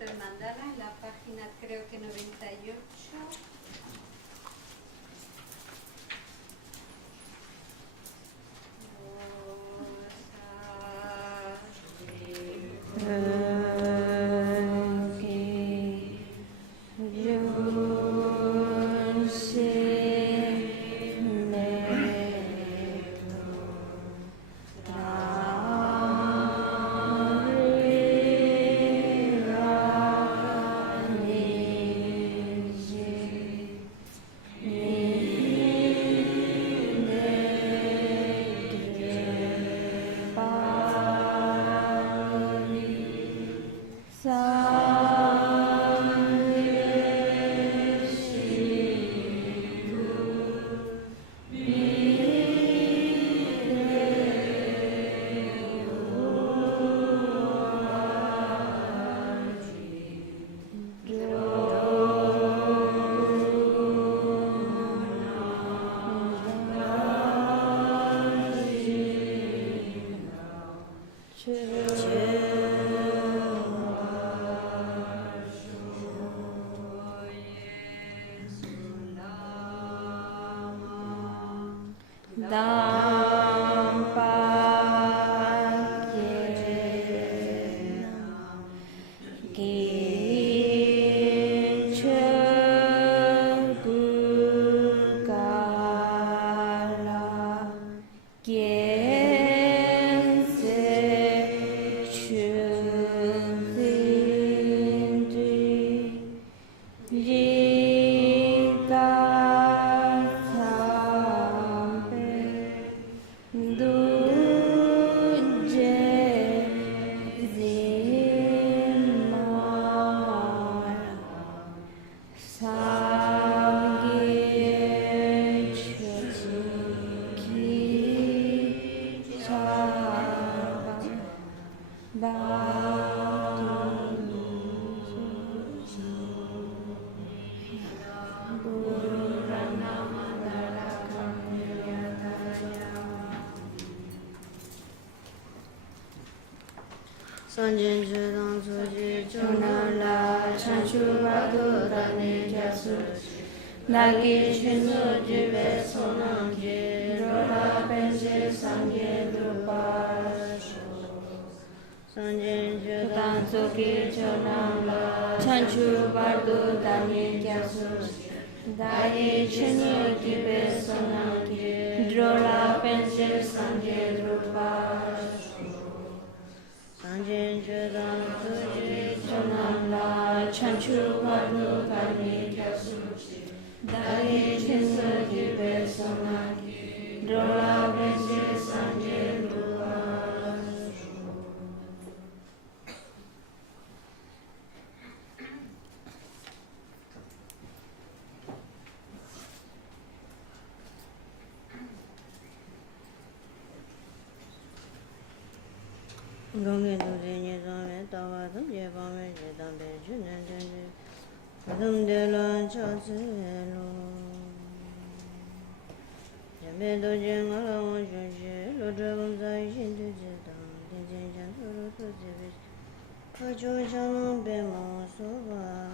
visto el mandala en la página creo que 98. Sanjin Jidang Suji Chunala Chanchu Badu Dani Kyasu Nagi Chinsu Jive Sonamji Rola Pensi Sangye Drupa Sanjin Jidang Suji Chunala Chanchu Badu Dani Kyasu Nagi Chinsu Jive Sonamji Rola Pensi Sangye Drupa Sanjin Jidang Suji Chunala Chanchu Badu Dani Kyasu Dani Chinsu Jive Sonamji Rola Pensi Sangye Drupa Gongge Duje Nizame Tawazam Jebame Jedambe Junen Jenje Padam Dela Chaselo Jembe Doje Ngala Wanshunje Lodregum Zai Shindu Jedam Dinjen Janturu Tuzivish Kachu Shanam Bema Soba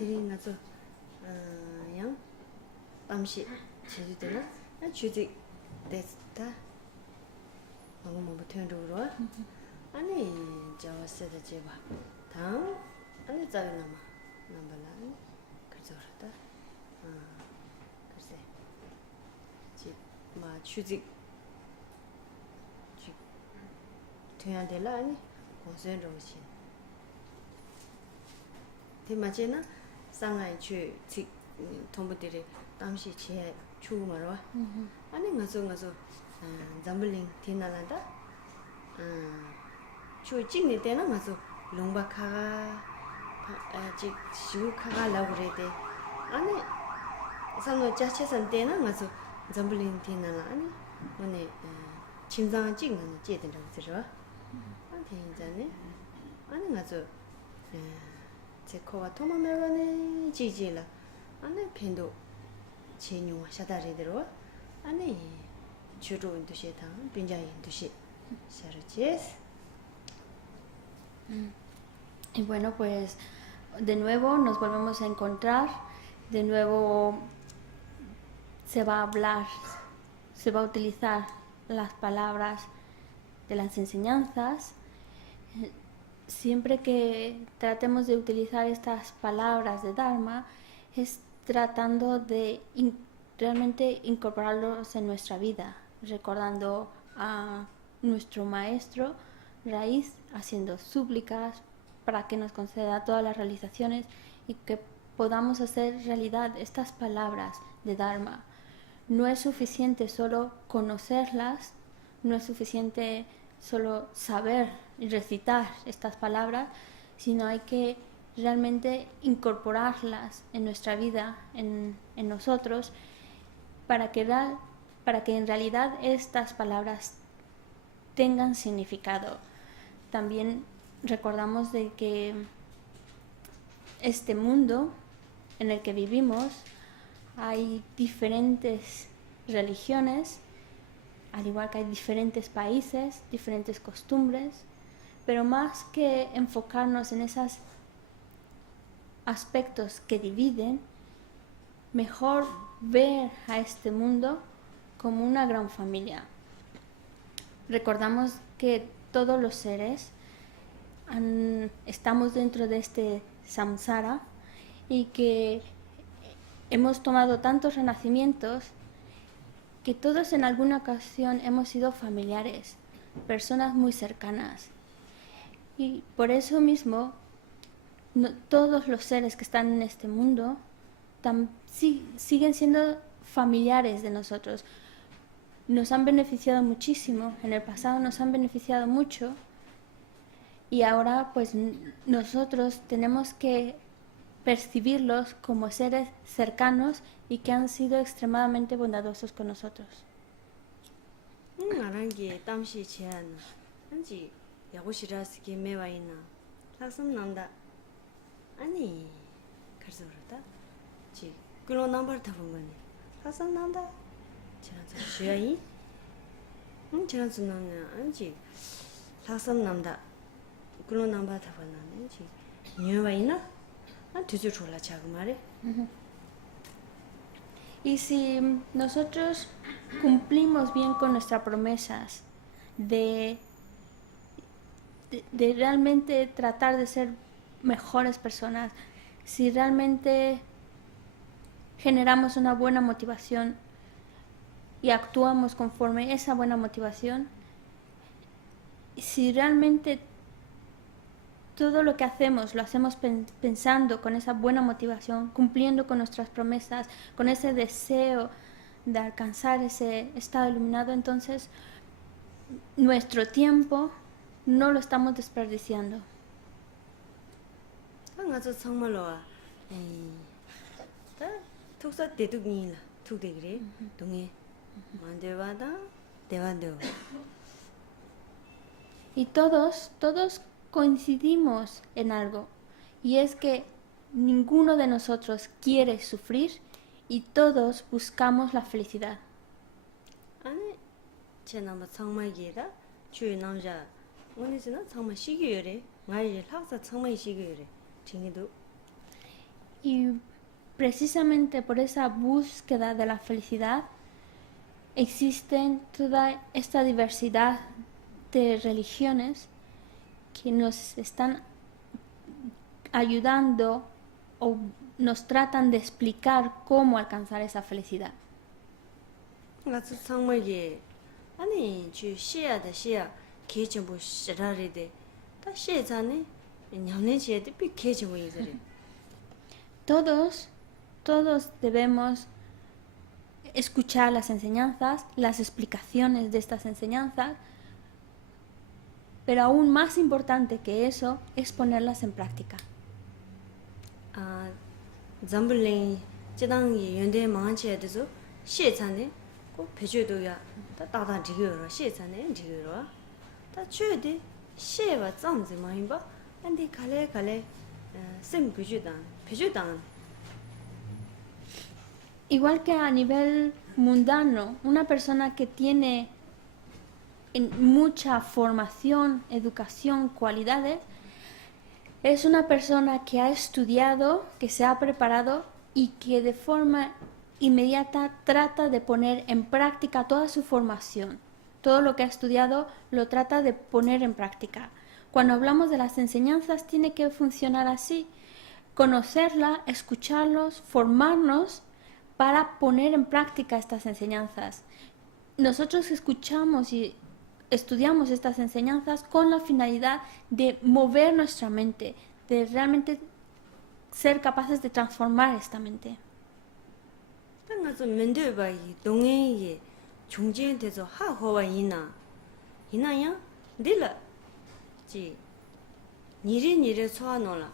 Tiri nga tsu yang tamshi chidu tena chuzi desu ta mabu mabu tuyan rurwa ane jawa seda jeba tang ane zaga nambala karza warata karza ma chuzi tuyan tela ane gongsen rungshin ti machi na 상하이 추 통부들이 당시 지에 추우마로 아니 가서 잠블링 티나란다 추 찍네 때는 가서 롱바카가 아직 슈카가 라고 그래대 아니 상어 자체선 때는 가서 Zambling Tinala, when Chimzang Jing and Jetin of the River. Antin, Anangazo Tekoa Toma Merone, Gigila, and then Pendo Chinu Shatari the Roa, and then Churu into Shetan, Pinjay into Shit. Yes. Y bueno, pues de nuevo nos volvemos a encontrar, de nuevo se va a hablar, se va a utilizar las palabras de las enseñanzas. Siempre que tratemos de utilizar estas palabras de Dharma, es tratando de realmente incorporarlos en nuestra vida, recordando a nuestro maestro raíz, haciendo súplicas para que nos conceda todas las realizaciones y que podamos hacer realidad estas palabras de Dharma. No es suficiente solo conocerlas, no es suficiente solo saber y recitar estas palabras, sino hay que realmente incorporarlas en nuestra vida, en nosotros, para que en realidad estas palabras tengan significado. También recordamos de que este mundo en el que vivimos hay diferentes religiones, al igual que hay diferentes países, diferentes costumbres, pero más que enfocarnos en esos aspectos que dividen, mejor ver a este mundo como una gran familia. Recordamos que todos los seres estamos dentro de este samsara y que hemos tomado tantos renacimientos que todos en alguna ocasión hemos sido familiares, personas muy cercanas. Y por eso mismo, todos los seres que están en este mundo siguen siendo familiares de nosotros. Nos han beneficiado muchísimo, en el pasado nos han beneficiado mucho y ahora pues nosotros tenemos que percibirlos como seres cercanos y que han sido extremadamente bondadosos con nosotros. Y si nosotros cumplimos bien con nuestras promesas de realmente tratar de ser mejores personas, si realmente generamos una buena motivación y actuamos conforme esa buena motivación, si realmente todo lo que hacemos lo hacemos pensando con esa buena motivación, cumpliendo con nuestras promesas, con ese deseo de alcanzar ese estado iluminado, entonces nuestro tiempo no lo estamos desperdiciando. Y todos coincidimos en algo, y es que ninguno de nosotros quiere sufrir y todos buscamos la felicidad. Y precisamente por esa búsqueda de la felicidad existen toda esta diversidad de religiones que nos están ayudando o nos tratan de explicar cómo alcanzar esa felicidad. Todos debemos escuchar las enseñanzas, las explicaciones de estas enseñanzas, pero aún más importante que eso es ponerlas en práctica. 배주도야 다다다 지겨로 시에서네 지겨로 다 최대 시에와 짱지 많이 봐 근데 갈래 sem 배주단 Igual que a nivel mundano, una persona que tiene mucha formación, educación, cualidades, es una persona que ha estudiado, que se ha preparado y que de forma inmediata trata de poner en práctica toda su formación. Todo lo que ha estudiado lo trata de poner en práctica. Cuando hablamos de las enseñanzas tiene que funcionar así, conocerla, escucharlos, formarnos para poner en práctica estas enseñanzas. Nosotros escuchamos y estudiamos estas enseñanzas con la finalidad de mover nuestra mente, de realmente ser capaces de transformar esta mente. 그래서 면도바이 동해에 중진에서 하고와 이나야 딜라 지 니리 소아노라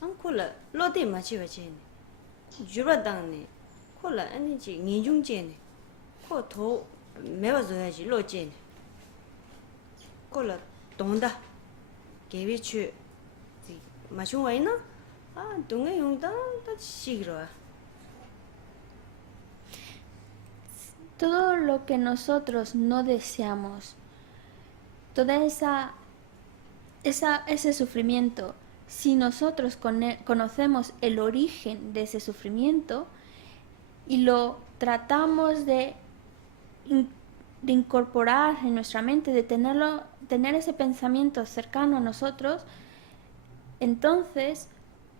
안콜라 로데 마치바지 주라당네 콜라 아니지 니중제네 코도 매워져야지 로제네 콜라 동다 개비추 지 마숑와 있나 아 동해 용다 다 시그러와 Todo lo que nosotros no deseamos, toda ese sufrimiento, si nosotros conocemos el origen de ese sufrimiento y lo tratamos de incorporar en nuestra mente, de tener ese pensamiento cercano a nosotros, entonces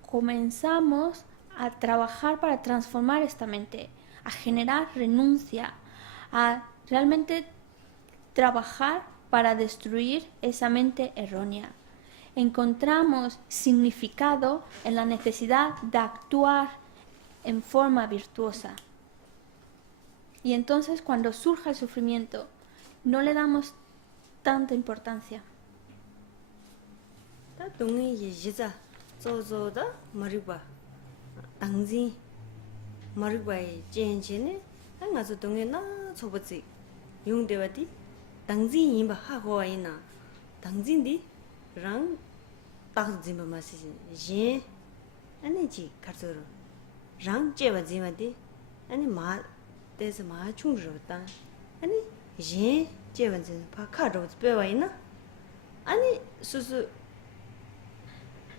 comenzamos a trabajar para transformar esta mente, a generar renuncia, a realmente trabajar para destruir esa mente errónea. Encontramos significado en la necesidad de actuar en forma virtuosa. Y entonces cuando surja el sufrimiento, no le damos tanta importancia. 소버지 용대와디 당진 임바 하고와이나 당진디 랑 딱진바 마시지 예 아니지 가서로 랑 제바지마디 아니 마 데서 마 충르다 아니 예 제반진 파카로 빼와이나 아니 수수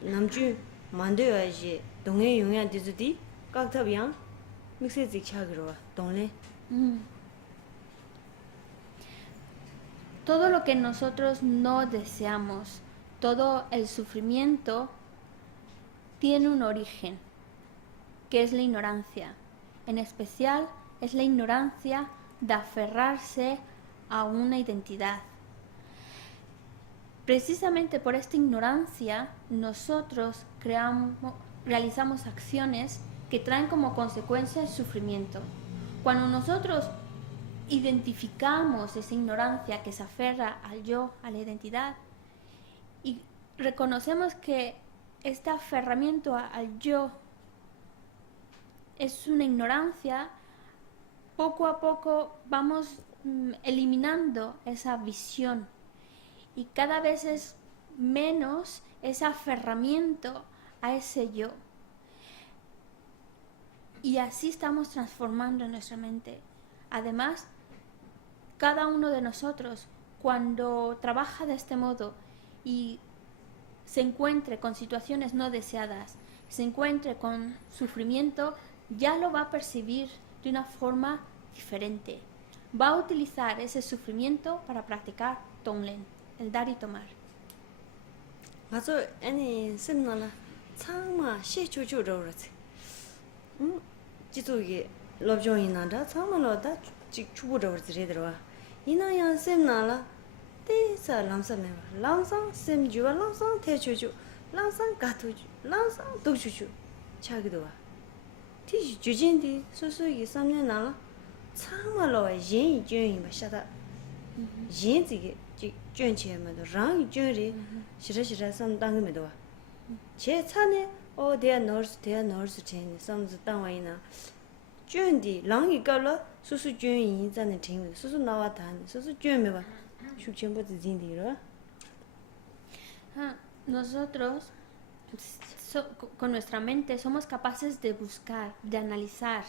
남주 만데야지 동해 용야 디즈디 각탑이야 믹스지 차그러와 동네 Todo lo que nosotros no deseamos, todo el sufrimiento tiene un origen, que es la ignorancia. En especial es la ignorancia de aferrarse a una identidad. Precisamente por esta ignorancia nosotros realizamos acciones que traen como consecuencia el sufrimiento. Cuando nosotros identificamos esa ignorancia que se aferra al yo, a la identidad, y reconocemos que este aferramiento al yo es una ignorancia, poco a poco vamos eliminando esa visión y cada vez es menos ese aferramiento a ese yo. Y así estamos transformando nuestra mente. Además, cada uno de nosotros, cuando trabaja de este modo y se encuentre con situaciones no deseadas, se encuentre con sufrimiento, ya lo va a percibir de una forma diferente. Va a utilizar ese sufrimiento para practicar Tonglen, el dar y tomar. 맞아, 아니 semnala 창마 시초초로라지. 지도게 럽조이나다 창마로다 직 추부러지더라. 이나야 semnala 대사 람사메 람상 sem주와 람상 대초주 람상 가토주 람상 도주주 차기도와. 티 주진디 소소이 3년 나라 창마로 yin yin 마샤다. yin 지게 쩐체면도 랑 쩐리 시라시라 삼당메도 와. 제 차네 대야 너스 체니 섬즈 땅와이나 쭌디 랑이 깔라 수수 쭌이 자네 팅이 수수 나와탄 수수 쭌메 봐 슈첸보 진디로 Nosotros, con nuestra mente, somos capaces de buscar, de analizar.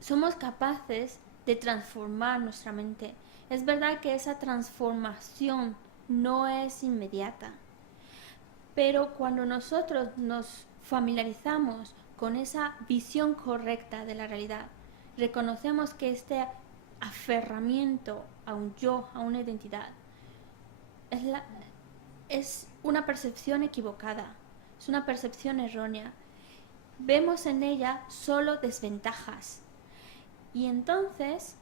Somos capaces de transformar nuestra mente. Es verdad que esa transformación no es inmediata, pero cuando nosotros nos familiarizamos con esa visión correcta de la realidad, reconocemos que este aferramiento a un yo, a una identidad, es una percepción equivocada, es una percepción errónea. Vemos en ella solo desventajas. Y entonces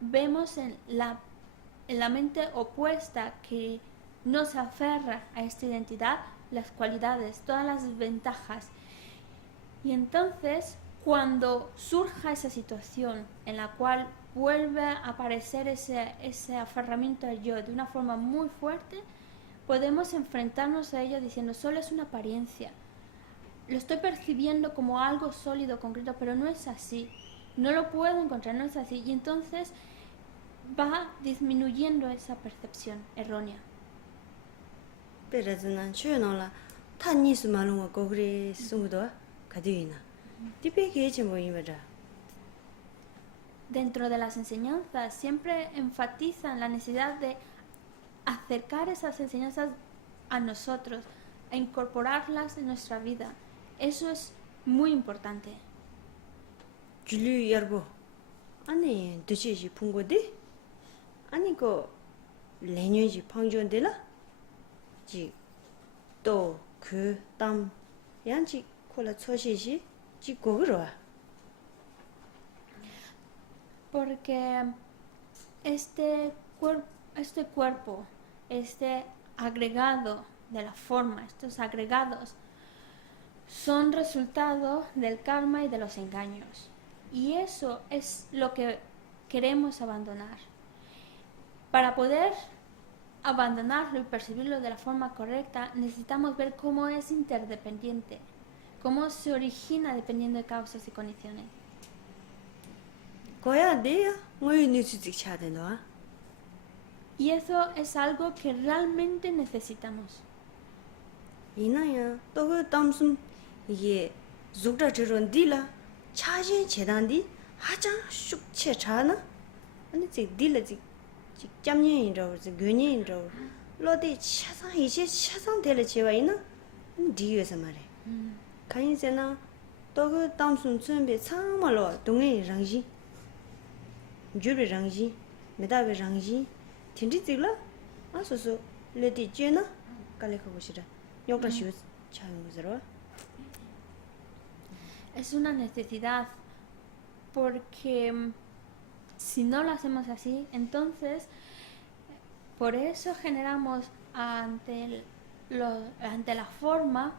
vemos en la mente opuesta que no se aferra a esta identidad las cualidades, todas las ventajas. Y entonces cuando surja esa situación en la cual vuelve a aparecer ese aferramiento al yo de una forma muy fuerte, podemos enfrentarnos a ello diciendo solo es una apariencia. Lo estoy percibiendo como algo sólido, concreto, pero no es así. No lo puedo encontrar, no es así. Y entonces va disminuyendo esa percepción errónea. Pero 쭌노라 타니스 말롱 고그리 숨도 가디나 디베게 좀 이메라 Dentro de las enseñanzas siempre enfatizan la necesidad de acercar esas enseñanzas a nosotros, a incorporarlas en nuestra vida. Eso es muy importante. 줄리 여보 아니 드시지 풍고디 아니 그 레뉴지 방전데라 지또그땀 양지 콜라 초시시 지 고그러 Porque este cuerpo, este agregado de la forma, estos agregados, son resultado del karma y de los engaños. Y eso es lo que queremos abandonar. Para poder abandonarlo y percibirlo de la forma correcta, necesitamos ver cómo es interdependiente, cómo se origina dependiendo de causas y condiciones. 거야 내야 뭐이 뉴스직 차대노 Y eso es algo que realmente necesitamos. 이나야 또그 땀숨 이게 죽다 저런 딜라 차진 재단디 하장 쑥체 차나 아니 지 딜라지 지 짬년이라고 지 근년이라고 로디 차상 이제 차상 될 제와 있나 디에서 말해 가인세나 또그 땀숨 준비 참말로 동에 랑지 주비 랑지 메다베 랑지 틴디질라 아소소 레디 제나 깔레고 보시라 욕다 쉬우 차용으로 Es una necesidad porque si no lo hacemos así, entonces por eso generamos ante la forma,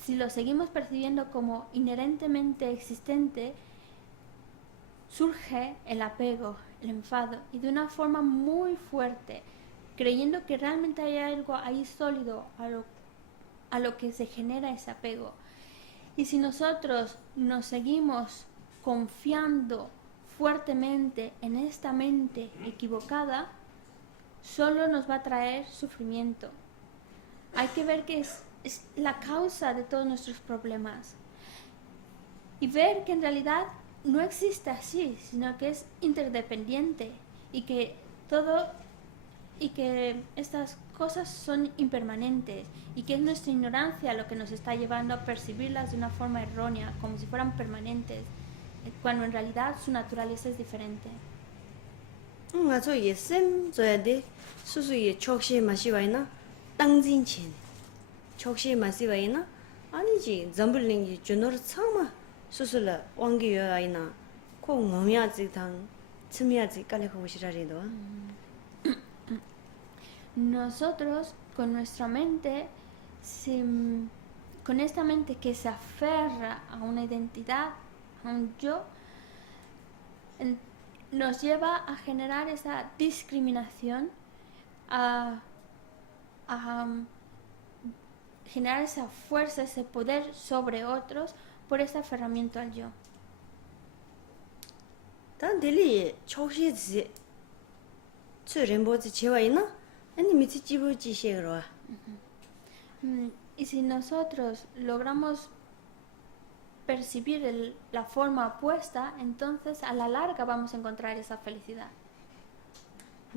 si lo seguimos percibiendo como inherentemente existente, surge el apego, el enfado, y de una forma muy fuerte, creyendo que realmente hay algo ahí sólido a lo que se genera ese apego. Y si nosotros nos seguimos confiando fuertemente en esta mente equivocada, solo nos va a traer sufrimiento. Hay que ver que es la causa de todos nuestros problemas. Y ver que en realidad no existe así, sino que es interdependiente y que estas cosas son impermanentes y que es nuestra ignorancia lo que nos está llevando a percibirlas de una forma errónea, como si fueran permanentes, cuando en realidad su naturaleza es diferente. ngazo yesem zoyade susu ye chokshi masiwaina tangjin chokshi masiwaina 아니지 잠불링이 주노르 참아 수술라 왕기여 아이나 코 몸이야지 당 츠미야지 깔레고 보시라리도 Nosotros con nuestra mente, con esta mente que se aferra a una identidad, a un yo, nos lleva a generar esa discriminación, a generar esa fuerza, ese poder sobre otros, por ese aferramiento al yo. 단 델리 초시지 츠렌보지 제와이나 아니 미치 지부지 셰그로아 Y si nosotros logramos percibir la forma opuesta, entonces a la larga vamos a encontrar esa felicidad.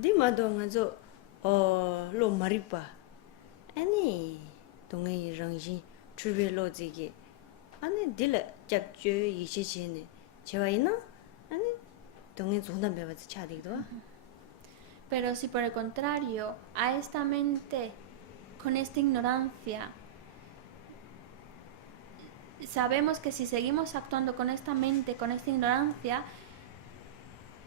디마도 ngazo 로 마리파 아니 동의 랑시 추베 로지기 아니 딜 잡주 이시시네 제와이나 아니 동의 존담 배워서 차디도 Pero si por el contrario, a esta mente, con esta ignorancia, sabemos que si seguimos actuando con esta mente, con esta ignorancia,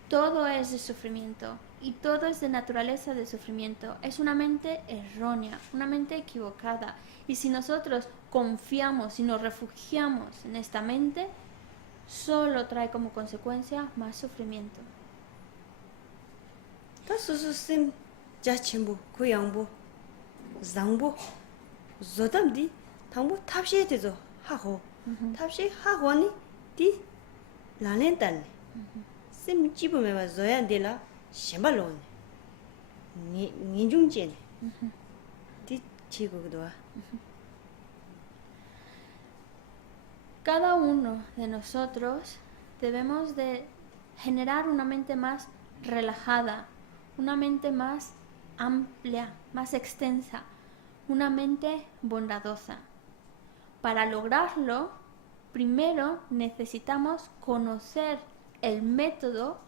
todo es de sufrimiento y todo es de naturaleza de sufrimiento. Es una mente errónea, una mente equivocada. Y si nosotros confiamos y nos refugiamos en esta mente, solo trae como consecuencia más sufrimiento. 다 수수심 자친부 고양부 장부 조담디 당부 탑시에 되죠 하고 탑시 하고니 디 라렌단 심 집으면 와서야 되라 셴발로네 니중제네 디 치고도 와 Cada uno de nosotros debemos de generar una mente más relajada, una mente más amplia, más extensa, una mente bondadosa. Para lograrlo, primero necesitamos conocer el método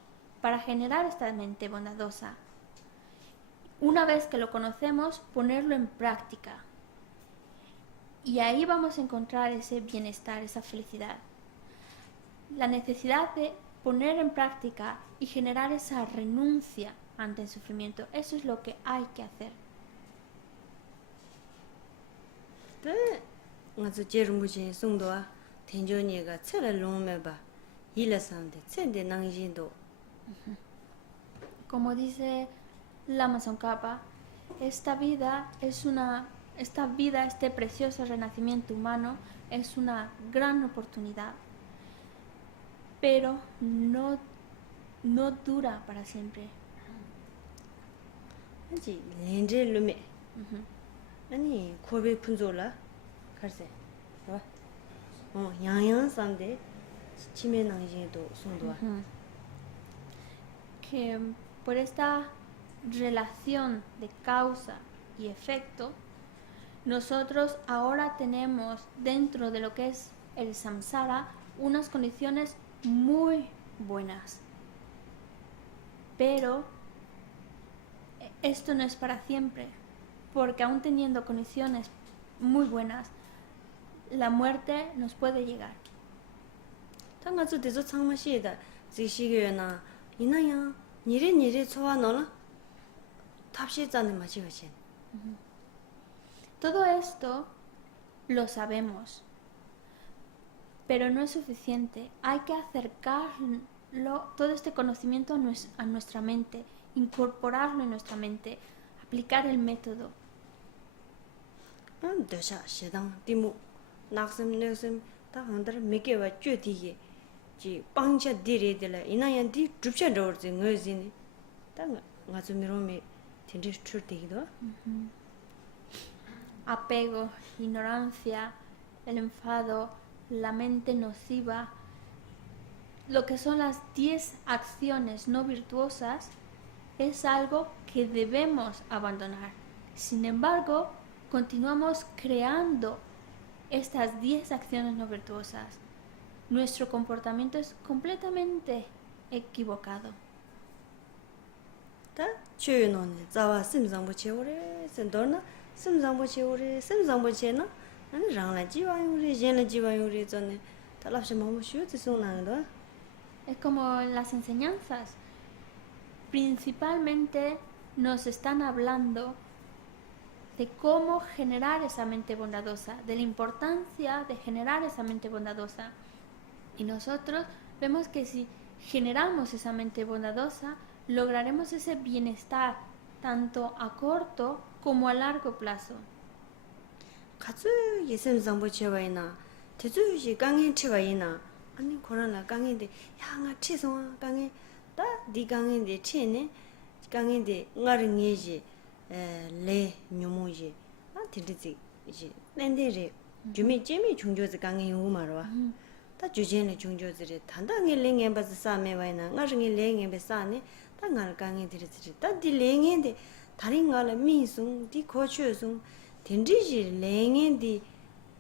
para generar esta mente bondadosa. Una vez que lo conocemos, ponerlo en práctica. Y ahí vamos a encontrar ese bienestar, esa felicidad. La necesidad de poner en práctica y generar esa renuncia ante el sufrimiento. Eso es lo que hay que hacer. 네 ngazo 제르무지 송도와 텐조니가 차를 놓으면봐 일라산데 첸데 낭진도 Como dice Lama Tsongkhapa, esta vida, este precioso renacimiento humano es una gran oportunidad, pero no dura para siempre. 한지 렌제 루메 아니 코베 푼조라 갈세 봐 양양 산데 치매 낭진도 송도와 Que por esta relación de causa y efecto, nosotros ahora tenemos dentro de lo que es el samsara unas condiciones muy buenas. Pero esto no es para siempre, porque aún teniendo condiciones muy buenas, la muerte nos puede llegar. 당가서 대저 창마시에다 지시게나 이나야 니레 초아노라 탑시자네 마시가신 Todo esto lo sabemos, pero no es suficiente. Hay que acercarlo, todo este conocimiento a nuestra mente, incorporarlo en nuestra mente, aplicar el método. 데샤 시당 디무 낙섬 넥섬 다 한들 메게와 쥐디게 지 빵차 디레들라 이나야 디 줍차 저르지 응어지니 당 가서 미로미 텐데 추르디도 Apego, ignorancia, el enfado, la mente nociva, lo que son las 10 acciones no virtuosas, es algo que debemos abandonar. Sin embargo, continuamos creando estas 10 acciones no virtuosas. Nuestro comportamiento es completamente equivocado. 다 추요노네 자와 심상부체오레 센도나 심상부체오레 심상부체나 아니 랑라 지와요레 젠라 지와요레 전에 달랍시 마무 슈지 송나도 Es como en las enseñanzas. Principalmente nos están hablando de cómo generar esa mente bondadosa, de la importancia de generar esa mente bondadosa. Y nosotros vemos que si generamos esa mente bondadosa, lograremos ese bienestar tanto a corto como a largo plazo. 같이 예심상부체와이나 대주시 강에 치바이나 아니 코로나 강인데 야가 치송 강에 다디 강인데 치네 강인데 ngaring에지 레 뇨모지 아 딜리지 이제 낸데레 주미 제미 중조즈 강에 요마로와 다 주제네 중조즈레 단당에 랭에 바스 사메 와이나 ngaring에 랭에 베사네 다 ngal 강에 들이지 다 딜랭인데 다른 걸 미송 디 코추송 딘지지 랭인데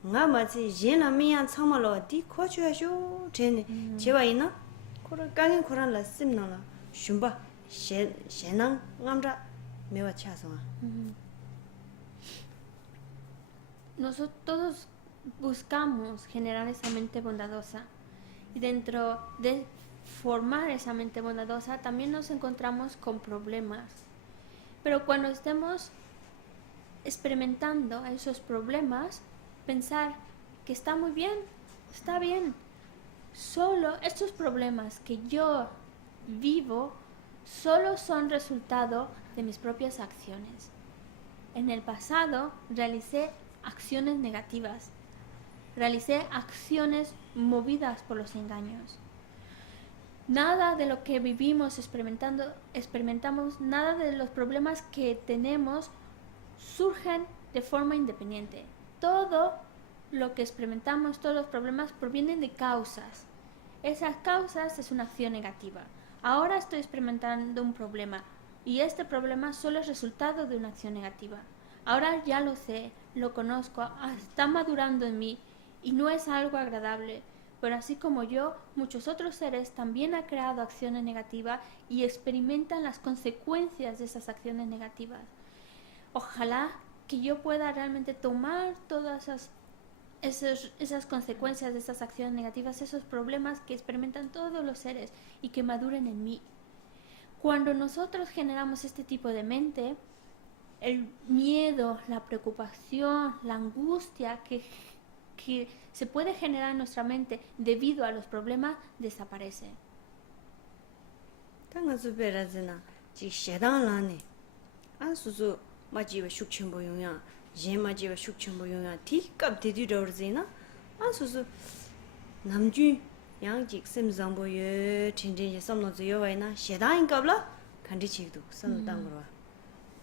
nga 마치 제나 미안 참말로 디 코추쇼 제네 제와이나 코라 강에 코란라 심나라 shum바 셰낭 ngamra mewa chasonga. Nosotros todos buscamos generar esa mente bondadosa y dentro de formar esa mente bondadosa también nos encontramos con problemas. Pero cuando estemos experimentando esos problemas, pensar que está muy bien, está bien. Solo estos problemas que yo vivo solo son resultado de mis propias acciones. En el pasado realicé acciones negativas, realicé acciones movidas por los engaños. Nada de lo que vivimos experimentamos, nada de los problemas que tenemos surgen de forma independiente. Todo lo que experimentamos, todos los problemas provienen de causas. Esas causas es una acción negativa. Ahora estoy experimentando un problema y este problema solo es resultado de una acción negativa. Ahora ya lo sé, lo conozco, está madurando en mí y no es algo agradable. Pero así como yo, muchos otros seres también han creado acciones negativas y experimentan las consecuencias de esas acciones negativas. Ojalá que yo pueda realmente tomar todas esas consecuencias de esas acciones negativas, esos problemas que experimentan todos los seres y que maduren en mí. Cuando nosotros generamos este tipo de mente, el miedo, la preocupación, la angustia que se puede generar en nuestra mente debido a los problemas desaparece. Tanga superazina ji shedan lane an susu majiwa shukchimbo yongya je majiwa shukchimbo yongya ti kap de du dorzina an susu namju yang ji simzambo ye chinje ye samno zo waina shedan kabla kandi chigdu sam dangro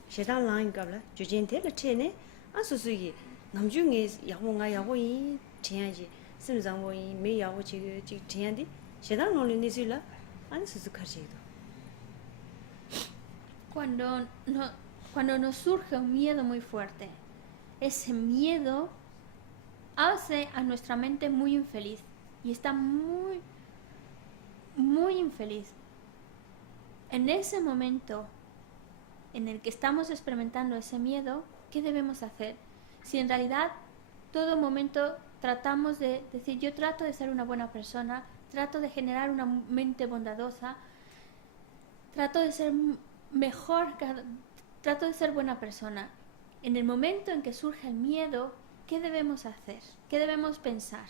shedan lan kabla jujin te le chene an susu yi namju nge yawo nga yawo yi tianji simzambo yi me yawo chi tiandi shedan no le nisila an susu khachigdu. Cuando nos surge un miedo muy fuerte, ese miedo hace a nuestra mente muy infeliz y está muy, muy infeliz. En ese momento en el que estamos experimentando ese miedo, ¿qué debemos hacer? Si en realidad todo momento tratamos de decir, yo trato de ser una buena persona, trato de generar una mente bondadosa, trato de ser mejor, trato de ser buena persona. En el momento en que surge el miedo, ¿qué debemos hacer? ¿Qué debemos pensar?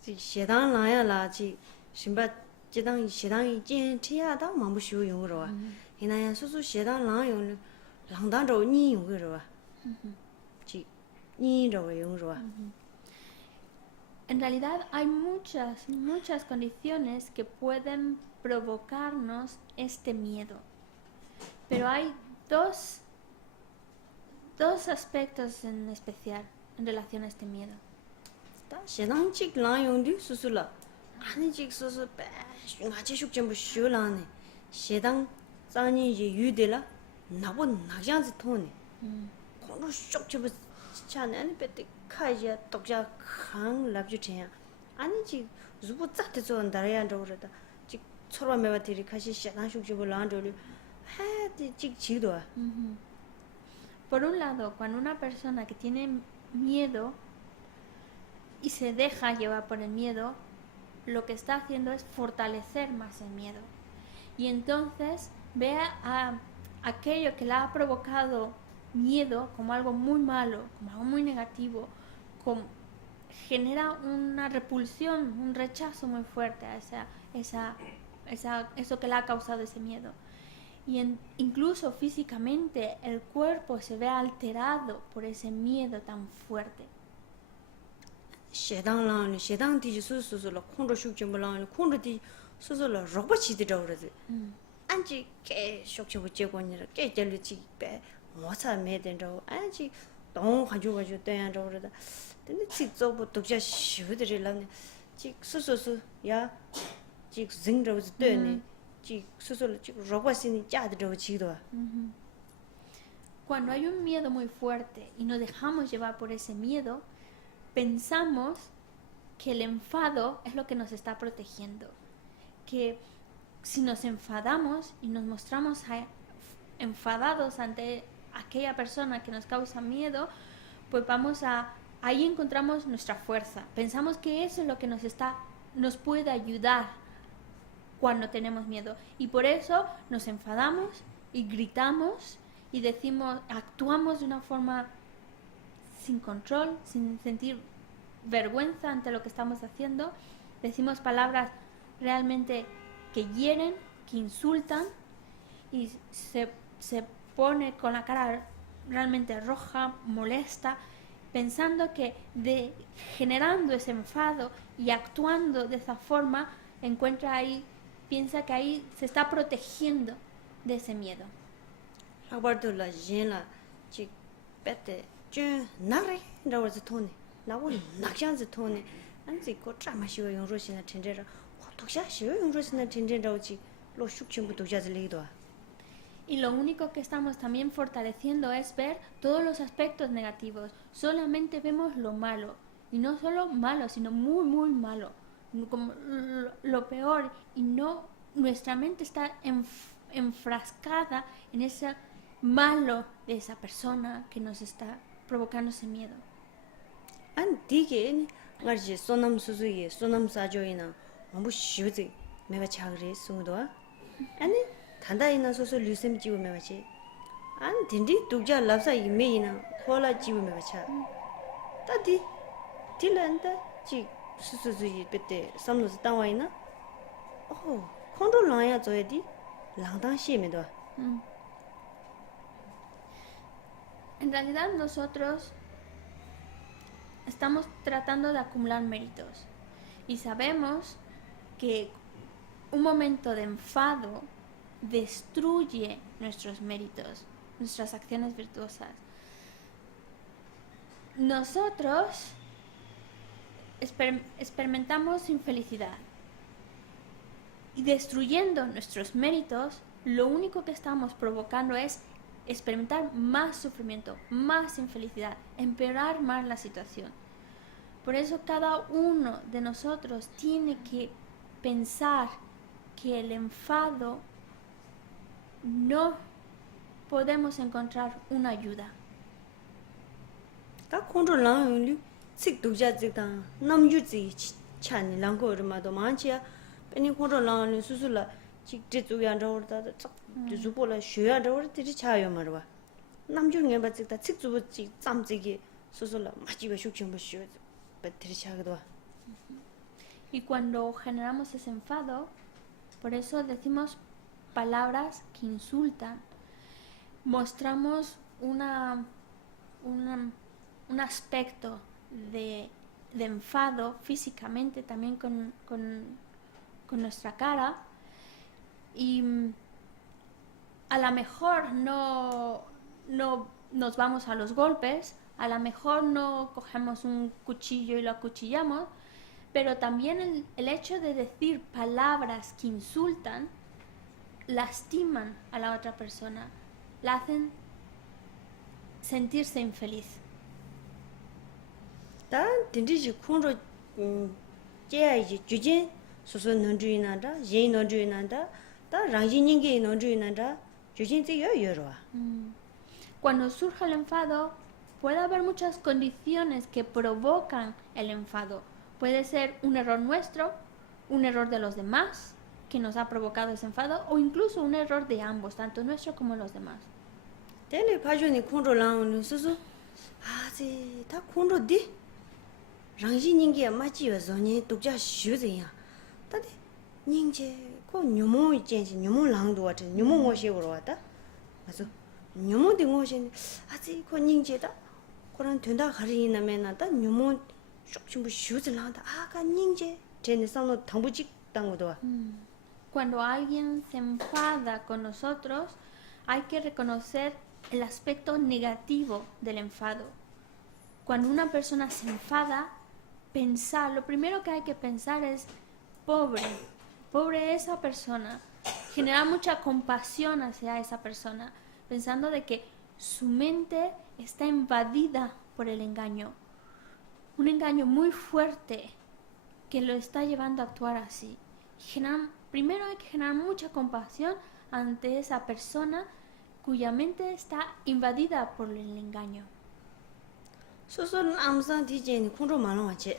Si shedan la ya la ji shimba jedang shedan yi jian tia da ma bu shu yong ro wa ina ya su su shedan la yong lang dan zhou ni yong ge ro wa ji ni zhou yong ro wa. En realidad hay muchas condiciones que pueden provocarnos este miedo. Pero hay dos aspectos en especial en relación a este miedo. Da shedan chik la yong du su su la ani chik su su ba nga che shuk chen bu shu la ne shedan zang ni ji yu de la na bu na jiang zi to ne ko ro shuk che bu cha ne ani pe de kai ja tok ja khang lab ju chen ani ji zu bu za de zo da ya zhou re da ji choro me ba de ri ka shi shedan shuk che bu la zhou lu ha de ji ji do. Por un lado, cuando una persona que tiene miedo y se deja llevar por el miedo, lo que está haciendo es fortalecer más el miedo. Y entonces ve a aquello que le ha provocado miedo como algo muy malo, como algo muy negativo, genera una repulsión, un rechazo muy fuerte a eso que le ha causado ese miedo. Y incluso físicamente el cuerpo se ve alterado por ese miedo tan fuerte. shedan di su lo khondro shukchen lang khondro di su lo roba chi de dawre anji ke shokche bu je gon ni ke jelu chi be mo cha me den do anji dong ha ju de yan dawre da 근데 직접 독자 쉬우들이라네 지 수수수 야 지 증저스 되네 지 수수를 지 로바신이 짜들어 지도 Cuando hay un miedo muy fuerte y nos dejamos llevar por ese miedo, pensamos que el enfado es lo que nos está protegiendo. Que si nos enfadamos y nos mostramos enfadados ante aquella persona que nos causa miedo, pues ahí encontramos nuestra fuerza. Pensamos que eso es lo que nos puede ayudar cuando tenemos miedo. Y por eso nos enfadamos y gritamos y actuamos de una forma sin control, sin sentir vergüenza ante lo que estamos haciendo. Decimos palabras realmente que hieren, que insultan, y se pone con la cara realmente roja, molesta, pensando que generando ese enfado y actuando de esa forma, piensa que ahí se está protegiendo de ese miedo. 아버도 라 진라 지 베테 준 나레 라워즈 토네 나고 낙샹즈 토네 안지 고 트라마시오 용로시나 텐제라 독샤시오 용로시나 텐제라오지 로 슈크침부 독자즈리도 Y lo único que estamos también fortaleciendo es ver todos los aspectos negativos. Solamente vemos lo malo. Y no solo malo, sino muy, muy malo. Como lo peor. Y nuestra mente está enfrascada en ese malo de esa persona que nos está provocando ese miedo. 안 디게 말지 소남 수수이 소남 사조이나 아무 쉬우지 내가 차그리 숨도와 아니 단다이나 소소 류셈 지우면 마치 안 딘디 독자 랍사 이메이나 콜라 지우면 마차 따디 딜란다 지 수수수이 베테 삼노스 땅와이나 컨트롤 라야 줘야디 랑당 시에면도 En realidad nosotros estamos tratando de acumular méritos y sabemos que un momento de enfado destruye nuestros méritos, nuestras acciones virtuosas. Nosotros experimentamos infelicidad y destruyendo nuestros méritos, lo único que estamos provocando es experimentar más sufrimiento, más infelicidad, empeorar más la situación. Por eso cada uno de nosotros tiene que pensar que el enfado no podemos encontrar una ayuda. 다 컨트롤 라운리 식 독자 직다 남주지 찬이 랑고르마도 많지야 베니 컨트롤 라운리 수술라 직제 주야저다 주보라 쉬야저 들이 차요 말와 남주는 게 직다 직주부지 짬지기 수술라 마지가 숙청부 쉬어 들이 차거든. Y cuando generamos ese enfado, por eso decimos palabras que insultan, mostramos un aspecto de enfado físicamente, también con nuestra cara, y a lo mejor no nos vamos a los golpes, a lo mejor no cogemos un cuchillo y lo acuchillamos, pero también el hecho de decir palabras que insultan lastiman a la otra persona, la hacen sentirse infeliz. 다 딘디지 콘로 제야이지 주진 소소 논주이나다 예 논주이나다 다 랑진닝게 논주이나다 주진지 여여와. Cuando surge el enfado, puede haber muchas condiciones que provocan el enfado. Puede ser un error nuestro, un error de los demás que nos ha provocado ese enfado, o incluso un error de ambos, tanto nuestro como los demás. 텔레 파존이 콘로랑 소소 아지 다 콘로디 랑진닝게 마지여 전에 독자 쉬어야 다데 닝제 고 녀모 있jen지 녀모 랑도 같아 녀모 모시고 왔다 맞아 녀모 딩 오신 아지 고 닝제다 그런 된다 가리나면다 녀모 shokchimbu shuzilanda aka ninje tene sano tambuchik tangodo. Cuando alguien se enfada con nosotros, hay que reconocer el aspecto negativo del enfado. Cuando una persona se enfada, lo primero que hay que pensar es, pobre esa persona. Generar mucha compasión hacia esa persona, pensando de que su mente está invadida por el engaño. Un engaño muy fuerte que lo está llevando a actuar así. Primero hay que generar mucha compasión ante esa persona cuya mente está invadida por el engaño. 소소 남산 디제니 콘로 말로 와체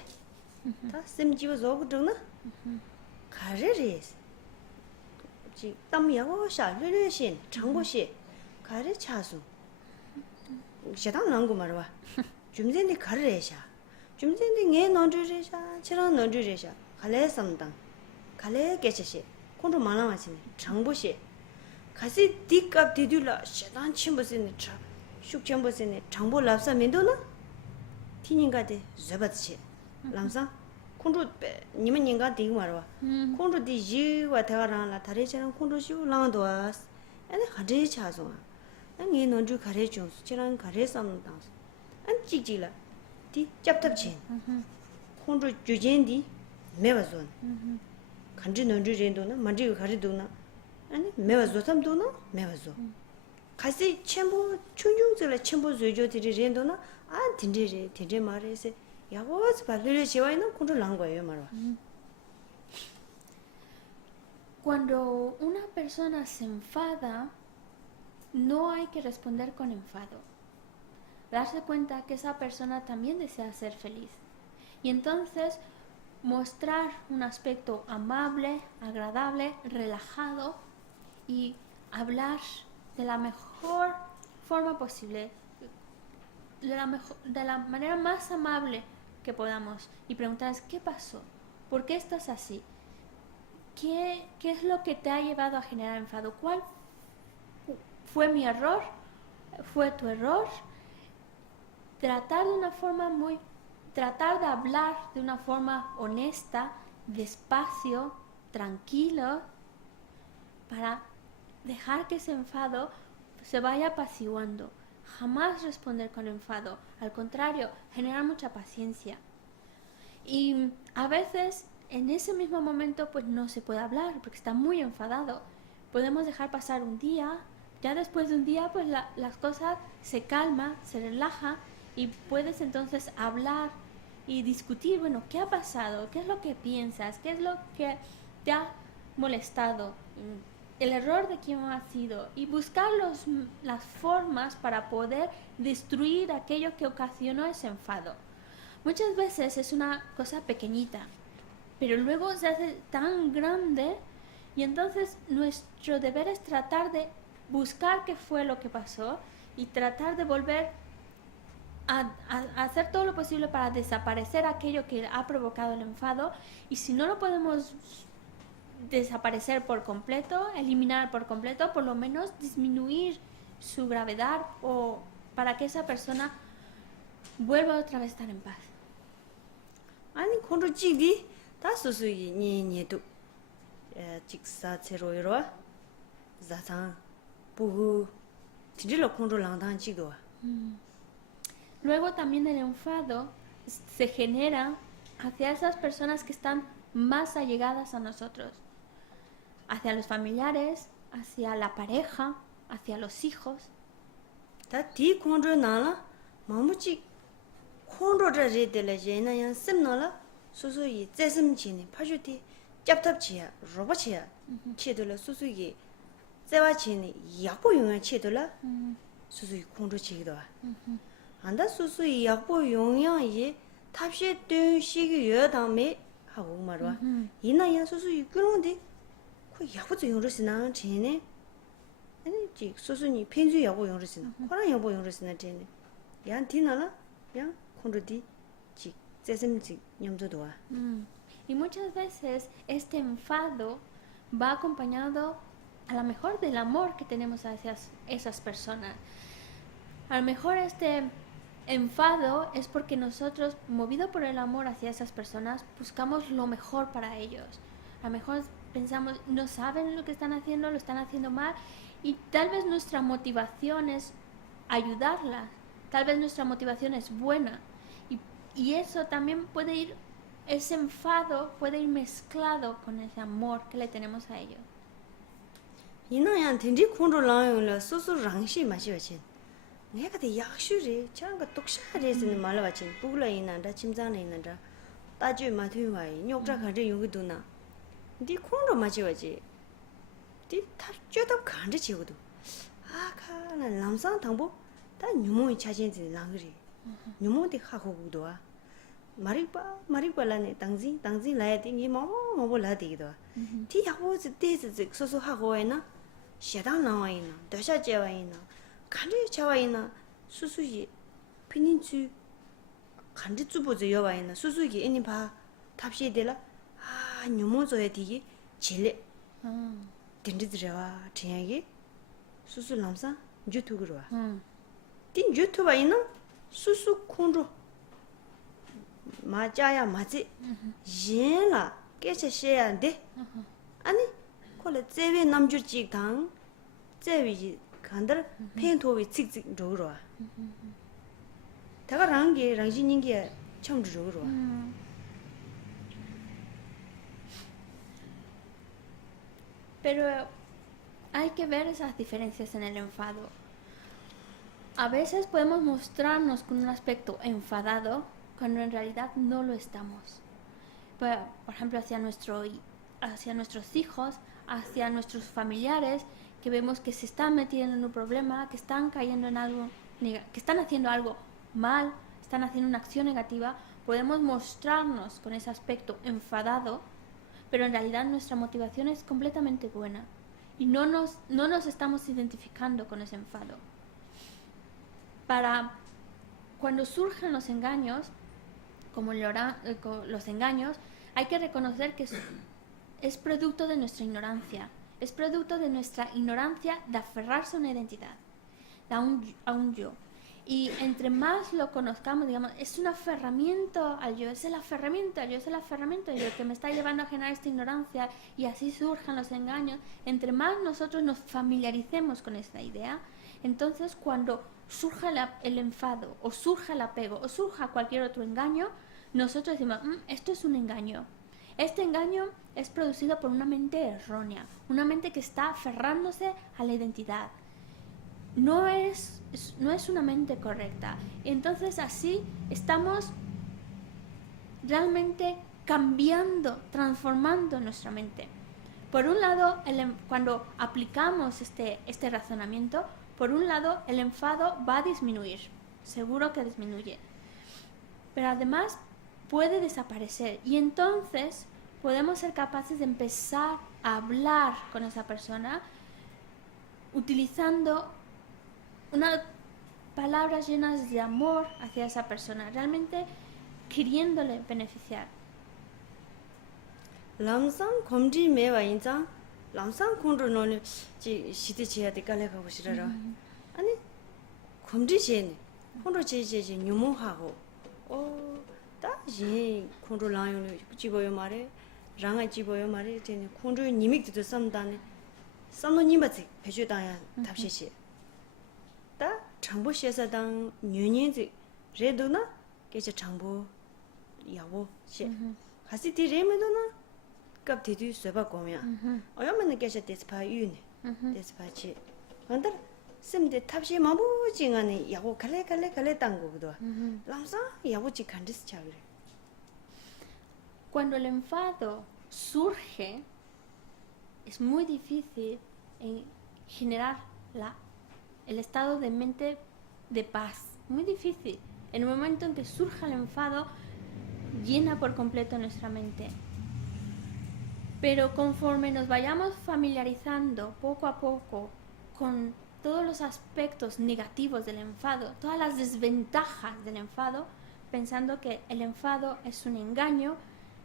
다 셈지고 저거잖아 가르레스 지 담야고 샤르레신 정보시 가르 차수 시당 난고 말와 줌젠데 가르레샤 줌젠데 네 논주레샤 치랑 논주레샤 갈레 삼당 갈레 게체시 콘로 말로 와치니 정보시 가시 디갑 디둘라 시당 침보스니 차 슉점보스니 정보 랍사 민도나 티닝가데 저바치 람사 콘로 니면인가 디마르와 콘로 디지와 대가랑라 다리처럼 콘로 시우 랑도아스 아니 가데 차소 아니 논주 가레 좀 지랑 가레 삼다 안 찌찌라 디 짭답치 콘로 주젠디 메바존 간지 논주 렌도나 만지 가리도나 아니 메바조 삼도나 메바조 가시 첨부 춘중들의 첨부 조조들이 렌도나 안 딘제 말에서 야고스 발레 시와이는 컨트롤한 거예요, 말아. Cuando una persona se enfada, no hay que responder con enfado. Darse cuenta que esa persona también desea ser feliz. Y entonces mostrar un aspecto amable, agradable, relajado y hablar de la mejor forma posible, de la manera más amable que podamos, y preguntarles qué pasó, por qué estás así, qué es lo que te ha llevado a generar enfado, cuál fue mi error, fue tu error. Tratar de hablar de una forma honesta, despacio, tranquilo, para dejar que ese enfado se vaya apaciguando. Jamás responder con enfado, al contrario, generar mucha paciencia. Y a veces en ese mismo momento pues no se puede hablar porque está muy enfadado. Podemos dejar pasar un día, ya después de un día pues las cosas se calman, se relajan y puedes entonces hablar y discutir, bueno, ¿qué ha pasado? ¿Qué es lo que piensas? ¿Qué es lo que te ha molestado? El error de quién ha sido, y buscar las formas para poder destruir aquello que ocasionó ese enfado. Muchas veces es una cosa pequeñita, pero luego se hace tan grande, y entonces nuestro deber es tratar de buscar qué fue lo que pasó y tratar de volver a hacer todo lo posible para desaparecer aquello que ha provocado el enfado, y si no lo podemos desaparecer por completo, eliminar por completo, por lo menos disminuir su gravedad, o para que esa persona vuelva otra vez a estar en paz. 아니 콘로 찌디 다 소소이 니니도 직사체로이로 자상 부구 진실로 콘로 랑당 찌도. Luego también el enfado se genera hacia esas personas que están más allegadas a nosotros, hacia los familiares, hacia la pareja, hacia los hijos. 다디 콘로 나라 마무치 콘로를 데레 제나야 셈나라 소소이 제심치니 파주디 짭답치야 로바치야 치들라 소소이 제와치니 약보용아 치들라 소소이 콘로 치기도 안다 소소이 약보용양이 탑시 된 시기 여담에 하고 말와 이나야 소소이 그런데 그 약보도 용르시나 제네 아니 지 소소니 편주 약보용르시나 코랑 약보용르시나 제네 양 디나라 양 콘로디 지 제심지 냠도도아. Y muchas veces este enfado va acompañado a lo mejor del amor que tenemos hacia esas personas. A lo mejor este enfado es porque nosotros, movido por el amor hacia esas personas, buscamos lo mejor para ellos. A lo mejor pensamos, no saben lo que están haciendo, lo están haciendo mal, y tal vez nuestra motivación es ayudarlas, tal vez nuestra motivación es buena, y eso también puede ir, ese enfado puede ir mezclado con ese amor que le tenemos a ellos. 이나야 텐디 콘로랑을 소소 랑시 마시와친 내가 대 약슈리 차가 독샤레스는 말아와친 부글라이나다 침장에 있는다 따주 마트와이 녀자 가지 용기도나 니 콘로 마시와지 디타 쥐다 간지 지고도 아카나 남상 당보 다 뉴모이 차진지 랑그리 뉴모디 하고도와 마리바라네 당지 라야디 니 뭐라디도 티 야고즈 데즈 소소 하고에나 샤당 나와이나 더샤제와이나 간지 차와이나 수수이 피닌주 간지 주보즈 여와이나 수수이 애니 봐 탑시데라 아 뉴모조에 디기 질레 딘디드레와 제야기 수수 남사 유튜브로와 딘 유튜브이나 수수 콘로 마자야 마지 얘라 깨셔야 돼 아니 콜레 제베 남주직 당 제비 간들 펜토비 찍찍 저러와 다가 랑게 랑신인게 청주 저러와 Pero hay que ver esas diferencias en el enfado. A veces podemos mostrarnos con un aspecto enfadado cuando en realidad no lo estamos. Por ejemplo, hacia nuestros hijos, hacia nuestros familiares, que vemos que se están metiendo en un problema, que están cayendo en algo, que están haciendo algo mal, están haciendo una acción negativa, podemos mostrarnos con ese aspecto enfadado, pero en realidad nuestra motivación es completamente buena y no nos estamos identificando con ese enfado. Cuando surgen los engaños, como los engaños, hay que reconocer que es producto de nuestra ignorancia. Es producto de nuestra ignorancia de aferrarse a una identidad, a un yo. Y entre más lo conozcamos, digamos, es un aferramiento al yo, es el aferramiento al yo, es el aferramiento al yo que me está llevando a generar esta ignorancia, y así surjan los engaños. Entre más nosotros nos familiaricemos con esta idea, entonces cuando surja el enfado, o surja el apego, o surja cualquier otro engaño, nosotros decimos, esto es un engaño. Este engaño es producido por una mente errónea, una mente que está aferrándose a la identidad. No es una mente correcta. Entonces así estamos realmente cambiando, transformando nuestra mente. Por un lado, cuando aplicamos este razonamiento, por un lado el enfado va a disminuir, seguro que disminuye. Pero además puede desaparecer, y entonces podemos ser capaces de empezar a hablar con esa persona utilizando unas palabras llenas de amor hacia esa persona, realmente queriéndole beneficiar. 람상 검지 매와 인자 람상 콘로노니 지 시대치야 되깔래 가고 싫어라 아니 검지 제네 콘로 제제 뉴모하고 다지 콘로 라요니 집어요 말에 랑아 집어요 말에 제네 콘로 니믹도 쌈다네 쌈노 님바지 배주다야 답시시 다 정보시에서당 뉴니지 레도나 계제 정보 야고 시 가시티 레메도나 갑티디 쇠바 고미야 어여면은 계제 데스파 유네 데스파치 근데 심데 탑시 마부징하니 야고 갈래 당고도 람사 야고지 간디스 차그래. Cuando el enfado surge, es muy difícil generar el estado de mente de paz. Muy difícil. En el momento en que surja el enfado, llena por completo nuestra mente. Pero conforme nos vayamos familiarizando poco a poco con todos los aspectos negativos del enfado, todas las desventajas del enfado, pensando que el enfado es un engaño,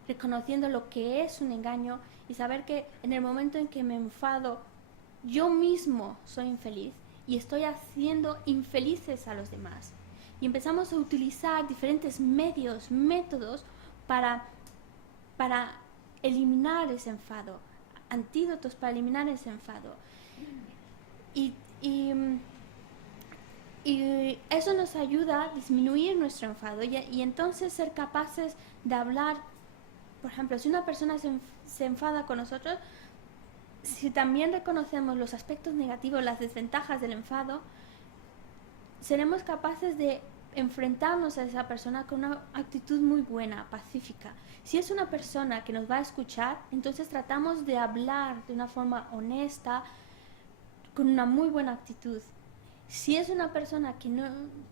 reconociendo lo que es un engaño y saber que en el momento en que me enfado, yo mismo soy infeliz y estoy haciendo infelices a los demás. y empezamos a utilizar diferentes métodos para eliminar ese enfado, antídotos para eliminar ese enfado. Y eso nos ayuda a disminuir nuestro enfado y entonces ser capaces de hablar. Por ejemplo, si una persona se enfada con nosotros, si también reconocemos los aspectos negativos, las desventajas del enfado, seremos capaces de enfrentarnos a esa persona con una actitud muy buena, pacífica. Si es una persona que nos va a escuchar, entonces tratamos de hablar de una forma honesta, con una muy buena actitud. Si es una persona que no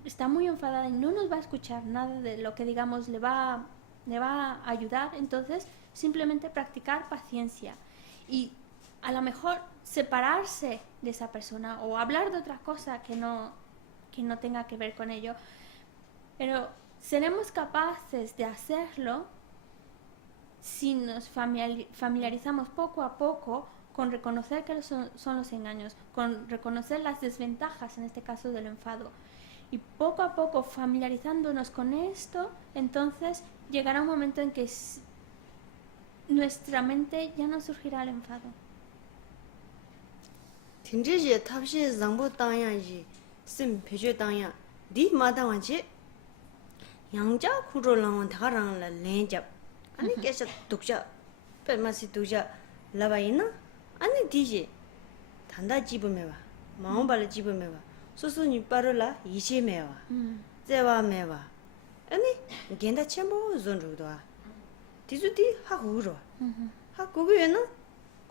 está muy enfadada y no nos va a escuchar nada de lo que digamos le va a ayudar, entonces simplemente practicar paciencia y a lo mejor separarse de esa persona o hablar de otra cosa que no tenga que ver con ello. Pero seremos capaces de hacerlo si nos familiarizamos poco a poco con reconocer que son los engaños, con reconocer las desventajas, en este caso del enfado. Y poco a poco familiarizándonos con esto, entonces llegará un momento en que nuestra mente ya no surgirá el enfado. 딘제제 탑시 장보 땅야지 심 표제 땅야 디 마당한지 양자 구로랑은 다랑라 렌잡 아니 깨서 독자 빼마시 독자 라바이나 아니 디지 단다 집으메와 마음발을 집으메와 소소니 빠르라 이시메와 제와메와 아니 겐다 첨보 존루도아 디주디 하고로 하고게는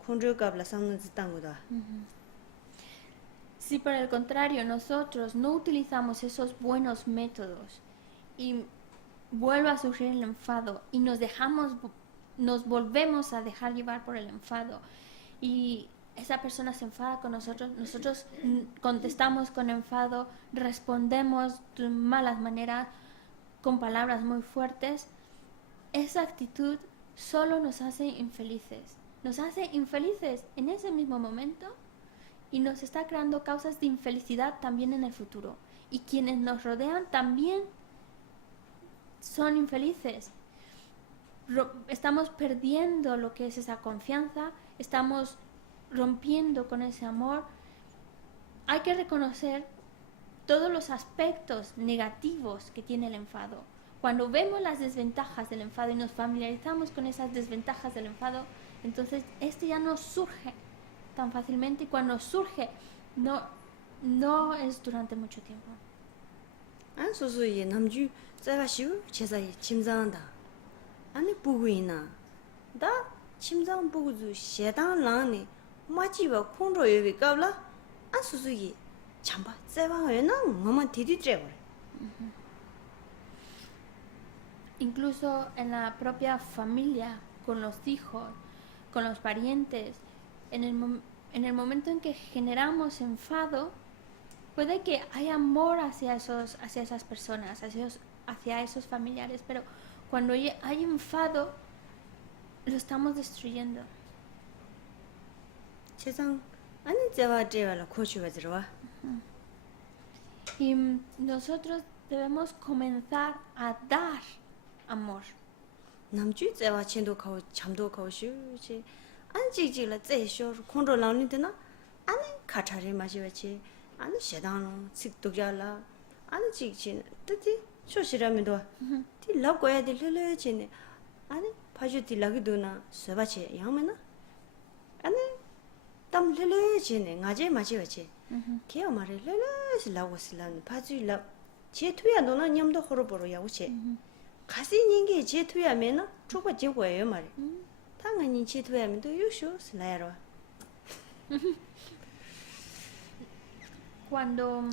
콘저갑라 상는지 땅고다. Si por el contrario nosotros no utilizamos esos buenos métodos y vuelve a surgir el enfado y nos volvemos a dejar llevar por el enfado y esa persona se enfada con nosotros, nosotros contestamos con enfado, respondemos de malas maneras, con palabras muy fuertes, esa actitud solo nos hace infelices en ese mismo momento y nos está creando causas de infelicidad también en el futuro. Y quienes nos rodean también son infelices. Estamos perdiendo lo que es esa confianza, estamos rompiendo con ese amor. Hay que reconocer todos los aspectos negativos que tiene el enfado. Cuando vemos las desventajas del enfado y nos familiarizamos con esas desventajas del enfado, entonces este ya no surge tan fácilmente y cuando surge no es durante mucho tiempo. 안 소소이 남주 자가시우 제자이 침장다 아니 부구이나 다 침장 부구주 셰당랑니 마지와 콘로여비 갑라 안 소소이 참바 자바여나 뭐만 디디트레고. Incluso en la propia familia, con los hijos, con los parientes, en el momento en que generamos enfado, puede que haya amor hacia esas personas, hacia esos familiares, pero cuando hay enfado, lo estamos destruyendo. Y nosotros debemos comenzar a dar amor. 남주 제와 친도 가고 잠도 가고시 안지지라 제쇼 콘로랑니드나 아니 카차리 마시베치 아니 셰당 식독자라 아니 지진 뜻이 쇼시라면도 디 럽고야 될 르르치네 아니 파주디 라기도나 쇠바치 양면나 아니 담 르르치네 가제 마시베치 케어 말을 르르시 라고슬란 파주라 제투야 너나 냠도 호로보로 야고치 가시닝게 제투야면은 초과 제고예요 말이 당연히 제투야면 또 요쇼 슬라야로. Cuando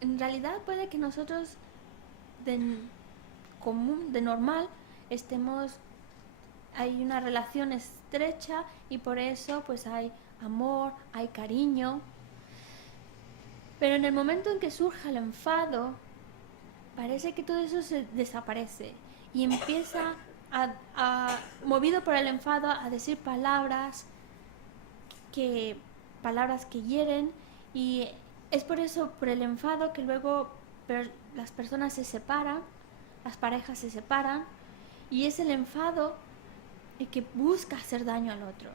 en realidad puede que nosotros de normal hay una relación estrecha y por eso pues hay amor, hay cariño, pero en el momento en que surja el enfado parece que todo eso se desaparece y empieza movido por el enfado a decir palabras que hieren y es por eso, por el enfado, que luego las personas se separan, las parejas se separan, y es el enfado el que busca hacer daño al otro.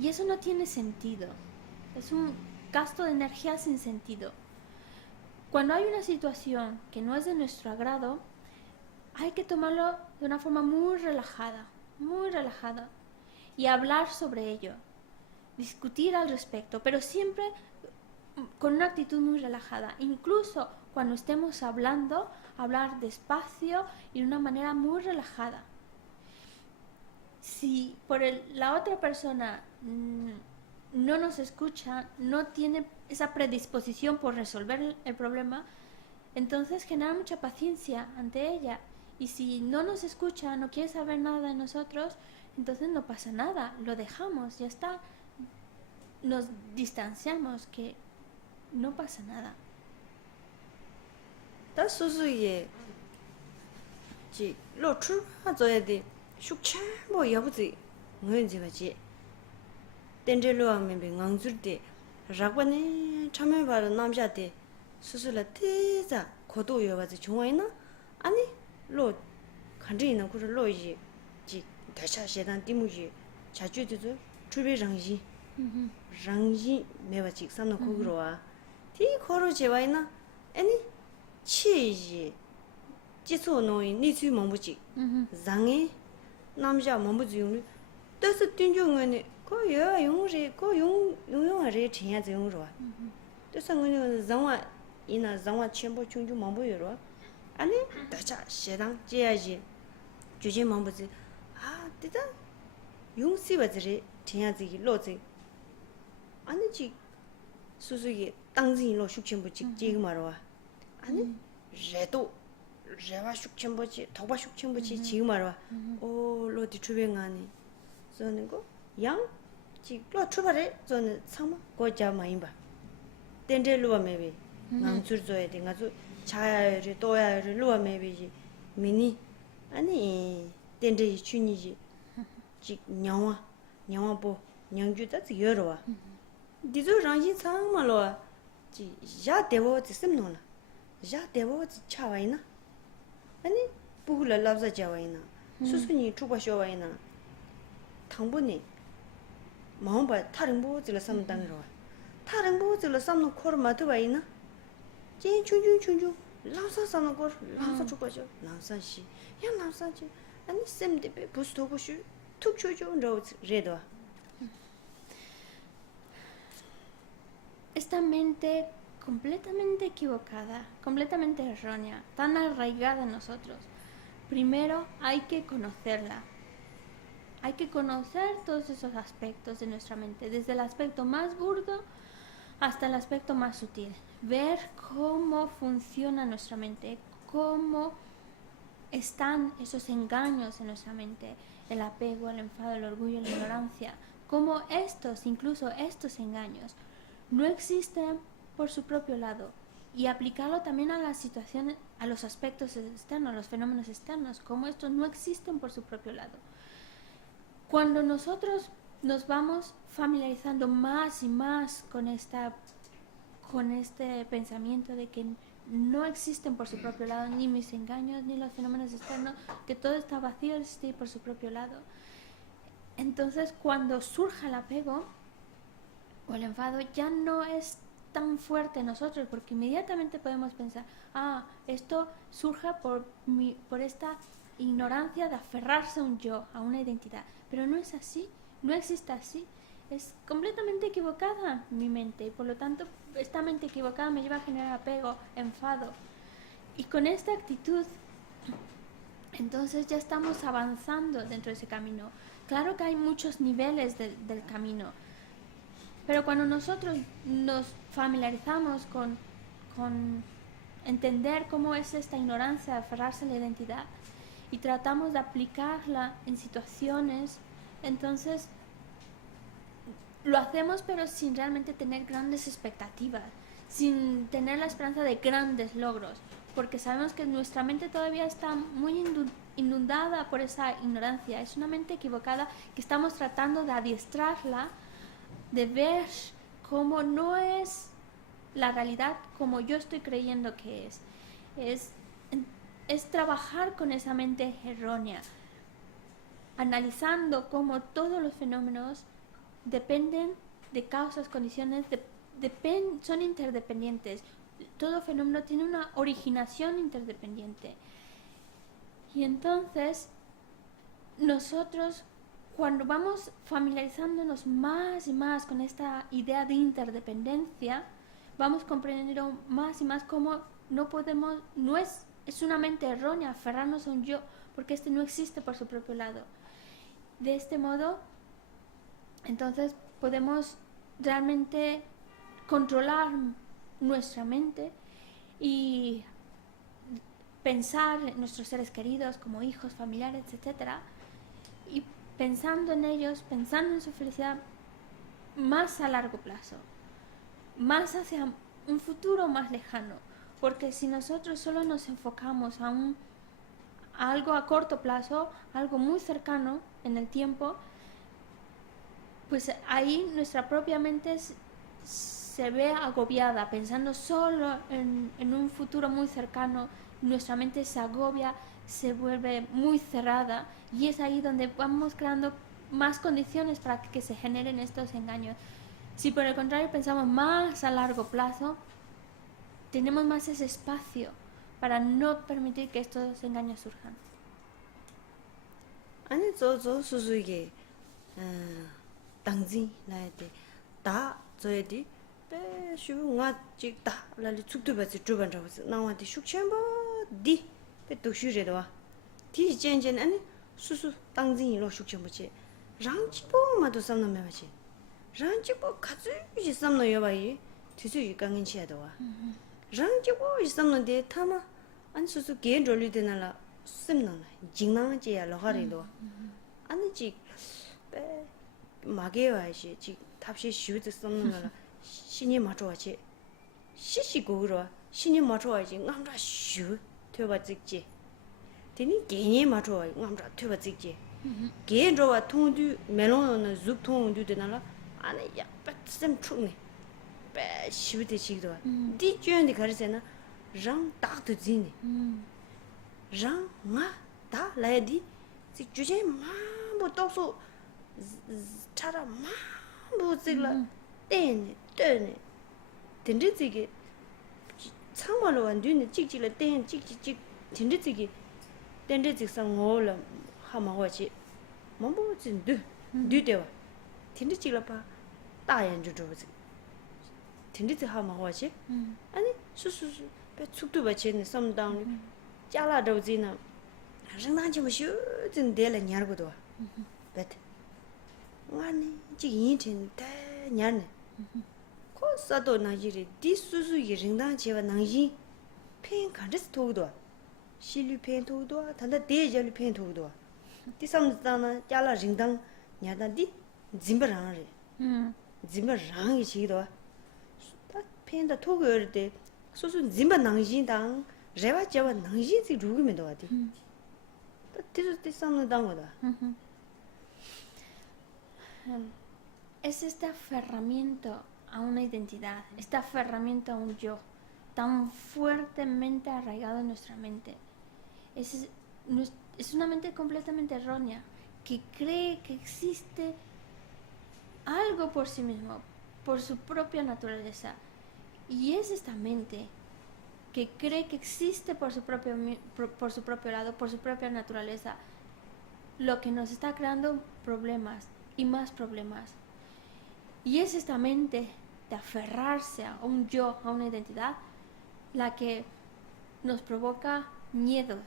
Y eso no tiene sentido. Es un gasto de energía sin sentido. Cuando hay una situación que no es de nuestro agrado, hay que tomarlo de una forma muy relajada, y hablar sobre ello, discutir al respecto, pero siempre con una actitud muy relajada. Incluso cuando estemos hablando, hablar despacio y de una manera muy relajada. Si la otra persona no nos escucha, no tiene esa predisposición por resolver el problema, entonces genera mucha paciencia ante ella. Y si no nos escucha, no quiere saber nada de nosotros, entonces no pasa nada, lo dejamos, ya está. Nos distanciamos, que no pasa nada. 다 소소에 지 로출 하저야데 숙찬 야부지 응은지가지 덴젤로하면 맹앙줄때 라관에 참여바로 남자데 수술라 테자 고도여가지 정화이나 아니 로 간지나 그러 로이지 지 대샤시단 띠무지 자주도 주베랑지 랑지 매바직 삼나 고그로와 티 코로 제와이나 아니 치지 지소노이 니츠 몸부지 장에 남자 몸부지 용리 뜻을 뛴중은 거여 용리 용용하래 지야 용로와 뜻은 장와 이나 장와 첨부 충주 몸부여로 아니 다자 시당 제야지 주제 몸부지 아 되다 용시바지 지야지 로지 아니지 수수기 땅진로 숙침부지 지금 말어와 아니 레도 레와 숙침부지 도바 숙침부지 지금 말어와 오 로디 주변하니 저는 거양 지로 출발해 저는 상마 고자 마인바 덴젤로와 메비 남줄줘야 돼 가서 자야를 또야를 로와 메비지 미니 아니 덴젤이 춘이지 지 냐와보 냥주다 지여로와 디조 랑지 상마로와 지 야데보 지심노나 야데보 차와이나 아니 부글라 랍자 자와이나 수수니 추바쇼와이나 당분이 마음바 타릉보 질라 삼당로와 타릉보 질라 삼노 코르마도와이나 진 춘춘춘춘 랍사 삼노 코 랍사 추바쇼 랍사시 야 랍사지 아니 셈데베 부스토고슈 툭초조 로즈 레도와 Esta mente completamente equivocada, completamente errónea, tan arraigada en nosotros. Primero hay que conocerla. Hay que conocer todos esos aspectos de nuestra mente, desde el aspecto más burdo hasta el aspecto más sutil. Ver cómo funciona nuestra mente, cómo están esos engaños en nuestra mente, el apego, el enfado, el orgullo, la ignorancia, cómo incluso estos engaños, no existen por su propio lado, y aplicarlo también a las situaciones, a los aspectos externos, a los fenómenos externos, como estos no existen por su propio lado. Cuando nosotros nos vamos familiarizando más y más con este pensamiento de que no existen por su propio lado ni mis engaños ni los fenómenos externos, que todo está vacío, existe por su propio lado, entonces cuando surja el apego o el enfado ya no es tan fuerte en nosotros, porque inmediatamente podemos pensar, esto surge por esta ignorancia de aferrarse a un yo, a una identidad, pero no es así, no existe así, es completamente equivocada mi mente, y por lo tanto esta mente equivocada me lleva a generar apego, enfado, y con esta actitud entonces ya estamos avanzando dentro de ese camino. Claro que hay muchos niveles del camino, pero cuando nosotros nos familiarizamos con entender cómo es esta ignorancia de aferrarse a la identidad y tratamos de aplicarla en situaciones, entonces lo hacemos pero sin realmente tener grandes expectativas, sin tener la esperanza de grandes logros, porque sabemos que nuestra mente todavía está muy inundada por esa ignorancia. Es una mente equivocada que estamos tratando de adiestrarla, de ver cómo no es la realidad como yo estoy creyendo que es es trabajar con esa mente errónea, analizando cómo todos los fenómenos dependen de causas, condiciones, son interdependientes. Todo fenómeno tiene una originación interdependiente. Y entonces, nosotros, cuando vamos familiarizándonos más y más con esta idea de interdependencia, vamos comprendiendo más y más cómo es una mente errónea aferrarnos a un yo, porque este no existe por su propio lado. De este modo, entonces podemos realmente controlar nuestra mente y pensar en nuestros seres queridos como hijos, familiares, etc. Y pensando en ellos, pensando en su felicidad más a largo plazo, más hacia un futuro más lejano. Porque si nosotros solo nos enfocamos a algo a corto plazo, algo muy cercano en el tiempo, pues ahí nuestra propia mente se ve agobiada, pensando solo en un futuro muy cercano. Nuestra mente se agobia, se vuelve muy cerrada, y es ahí donde vamos creando más condiciones para que se generen estos engaños. Si por el contrario pensamos más a largo plazo, tenemos más ese espacio para no permitir que estos engaños surjan. 아니 저저 수수이게 당진 나한테 다 저에디 배 슈가 찍다 라리 축두버지 주반자버지 나한테 슈쳔버 디 배도 슈레도와 디 젠젠 아니 수수 당진이로 슈쳔버지 랑치보마도 삼나메바지 랑치보 가즈이 삼노여바이 뒤수이 강인치야도와 랑치보 삼는데 타마 아니 수수 게롤리데나라 셈나나 징나지야 로하리도 아니지 배 마게와시 지 탑시 슈즈 썸나라 신이 맞춰와지 시시고로 신이 맞춰와지 남자 슈 되어봤지 되니 개니 맞춰와 남자 되어봤지 개로와 통두 멜론은 죽 통두 되나라 아니 야 뺏셈 충네 배 슈드 시도 디쥐한테 가르세나 랑 딱도 지니 랑 nga da la di si juje ma bo to so chara ma bo zila den den den de zige changwa lo wan dun ji ji le den ji ji ji den de zige den de zige sang ngo la ha ma wa chi mo bo zin du du de wa den de ji la pa da yan ju zhu zi den de zi ha ma wa chi ani su su su be chuk du ba chi ne sam dang 자라 도지나 랑당지 뭐슈 좀 데라 냐르고도 베트 아니 지인진 대 냐네 코사도 나지리 디수수 이ring당지와 낭지 펜 간데스 도도 실류 펜 도도 단다 데젤 펜 도도 디삼다나 자라 ring당 냐다디 짐바랑레 짐바랑이 지도 다 펜다 토고르데 소소 짐바 낭지당 रेवा जब नंगी से रुग में दवाती तो तिरते सामने दांगोदा Es este aferramiento a una identidad, este aferramiento a un yo tan fuertemente arraigado en nuestra mente. Es una mente completamente errónea que cree que existe algo por sí mismo, por su propia naturaleza, y es esta mente que cree que existe por su propio lado, por su propia naturaleza, lo que nos está creando problemas y más problemas. Y es esta mente de aferrarse a un yo, a una identidad, la que nos provoca miedo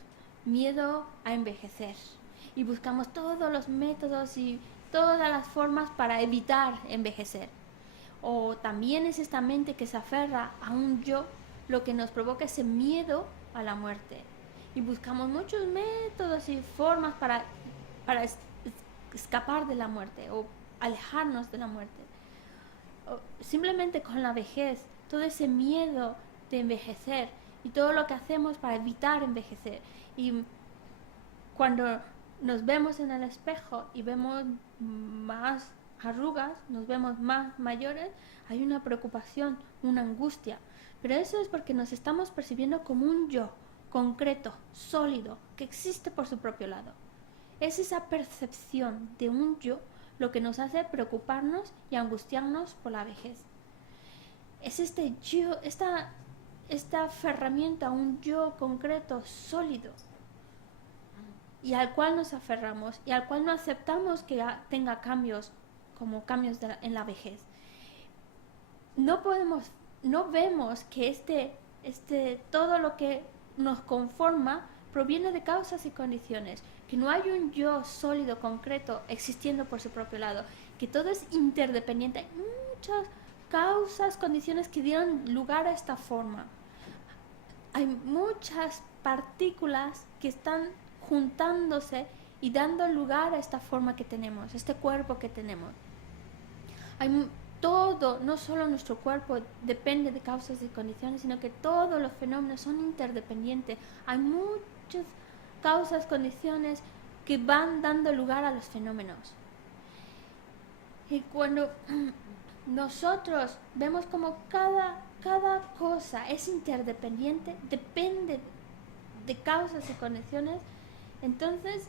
a envejecer. Y buscamos todos los métodos y todas las formas para evitar envejecer. O también es esta mente que se aferra a un yo, lo que nos provoca ese miedo a la muerte. Y buscamos muchos métodos y formas para escapar de la muerte o alejarnos de la muerte. O simplemente con la vejez, todo ese miedo de envejecer y todo lo que hacemos para evitar envejecer. Y cuando nos vemos en el espejo y vemos más arrugas, nos vemos más mayores, hay una preocupación, una angustia. Pero eso es porque nos estamos percibiendo como un yo, concreto, sólido, que existe por su propio lado. Es esa percepción de un yo lo que nos hace preocuparnos y angustiarnos por la vejez. Es este yo, esta aferramiento a un yo concreto, sólido, y al cual nos aferramos y al cual no aceptamos que tenga cambios, como cambios en la vejez. No vemos que todo lo que nos conforma proviene de causas y condiciones, que no hay un yo sólido, concreto, existiendo por su propio lado, que todo es interdependiente. Hay muchas causas, condiciones que dieron lugar a esta forma. Hay muchas partículas que están juntándose y dando lugar a esta forma que tenemos, este cuerpo que tenemos. Todo, no solo nuestro cuerpo depende de causas y condiciones, sino que todos los fenómenos son interdependientes. Hay muchas causas, condiciones que van dando lugar a los fenómenos. Y cuando nosotros vemos como cada cosa es interdependiente, depende de causas y condiciones, entonces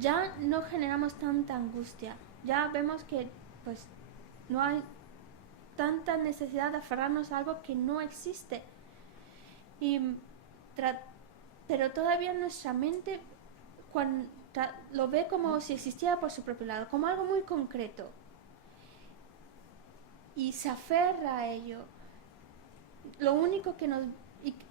ya no generamos tanta angustia. Ya vemos que pues no hay tanta necesidad de aferrarnos a algo que no existe. Pero todavía nuestra mente lo ve como si existiera por su propio lado, como algo muy concreto. Y se aferra a ello. Lo único que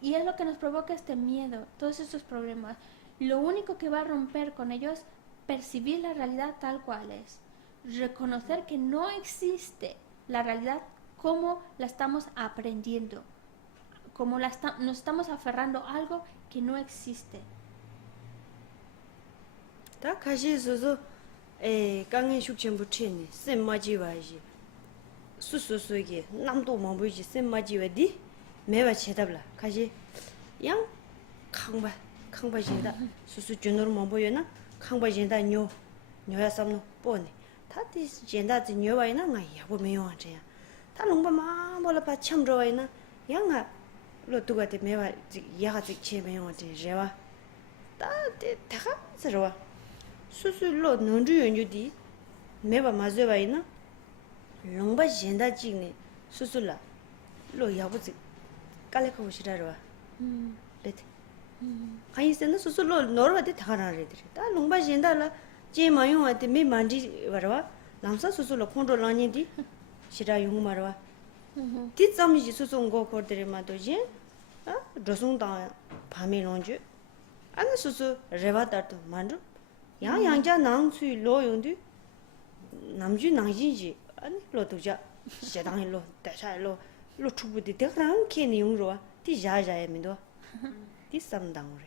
y es lo que nos provoca este miedo, todos estos problemas. Lo único que va a romper con ello es percibir la realidad tal cual es. Reconocer que no existe la realidad como la estamos aprendiendo, como nos estamos aferrando a algo que no existe. 다 가시 소소 강에 숙전부 체니 셈마지와지 수수수게 남도 뭐부지 셈마지와디 매와 체답라 가시 양 강바진다 수수 준으로 뭐보여나 강바진다 뇨야 삼노 뻔네 다디 젠다지 뇨와이나 나야 보면요 저야 다 농바마 몰라파 참저와이나 양아 로뚜가데 매와 야가지 체매요 제와 다데 다가 저와 수수로 능주연주디 매바 마저와이나 롱바 젠다지네 수술라 로 야부지 깔레코 시라로와 레트 아이센나 수술로 너르와데 타가나레들 다 롱바 젠다라 제마용한테 매 만지 와라 남사 수술로 콘트롤하니디 시라 용마라 뒷점지 수송고 거들이마도지 아 조송다 밤이론주 안 수수 레바다도 만주 양양자 낭수이 로용디 남주 낭진지 아니 로도자 시당이 로 대샤 로 추부디 대랑 케니 용로와 디자자에 민도 디삼당으로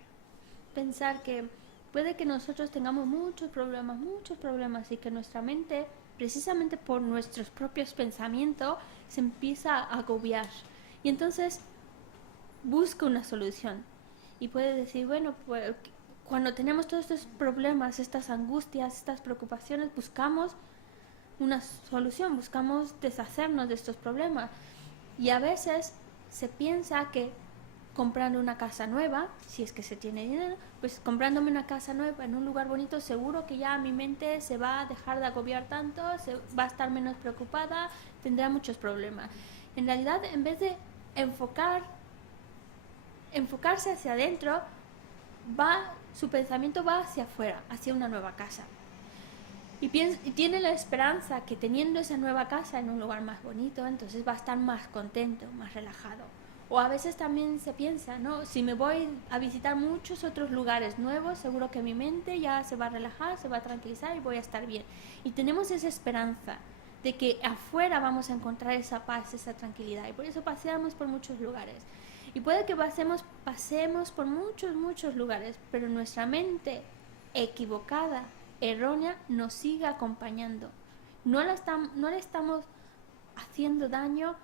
Pensar que puede que nosotros tengamos muchos problemas y que nuestra mente, precisamente por nuestros propios pensamientos, se empieza a agobiar y entonces busca una solución y puede decir, bueno, pues cuando tenemos todos estos problemas, estas angustias, estas preocupaciones, buscamos una solución, buscamos deshacernos de estos problemas y a veces se piensa que comprando una casa nueva, si es que se tiene dinero, pues comprándome una casa nueva en un lugar bonito, seguro que ya mi mente se va a dejar de agobiar tanto, va a estar menos preocupada, tendrá muchos problemas. En realidad, en vez de enfocarse hacia adentro, su pensamiento va hacia afuera, hacia una nueva casa. Y tiene la esperanza que teniendo esa nueva casa en un lugar más bonito, entonces va a estar más contento, más relajado. O a veces también se piensa, ¿no? Si me voy a visitar muchos otros lugares nuevos, seguro que mi mente ya se va a relajar, se va a tranquilizar y voy a estar bien. Y tenemos esa esperanza de que afuera vamos a encontrar esa paz, esa tranquilidad. Y por eso paseamos por muchos lugares. Y puede que pasemos por muchos lugares, pero nuestra mente equivocada, errónea, nos sigue acompañando. No le estamos haciendo daño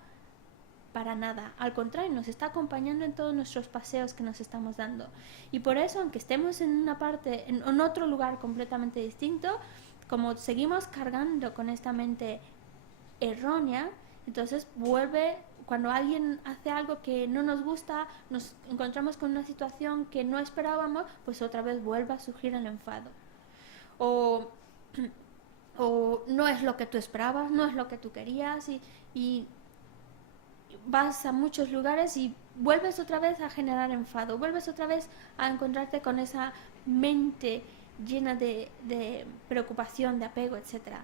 para nada, al contrario, nos está acompañando en todos nuestros paseos que nos estamos dando. Y por eso, aunque estemos en otro lugar completamente distinto, como seguimos cargando con esta mente errónea, Entonces vuelve, cuando alguien hace algo que no nos gusta, nos encontramos con una situación que no esperábamos, pues otra vez vuelve a surgir el enfado. O no es lo que tú esperabas, no es lo que tú querías y vas a muchos lugares y vuelves otra vez a generar enfado, vuelves otra vez a encontrarte con esa mente llena de preocupación, de apego, etc.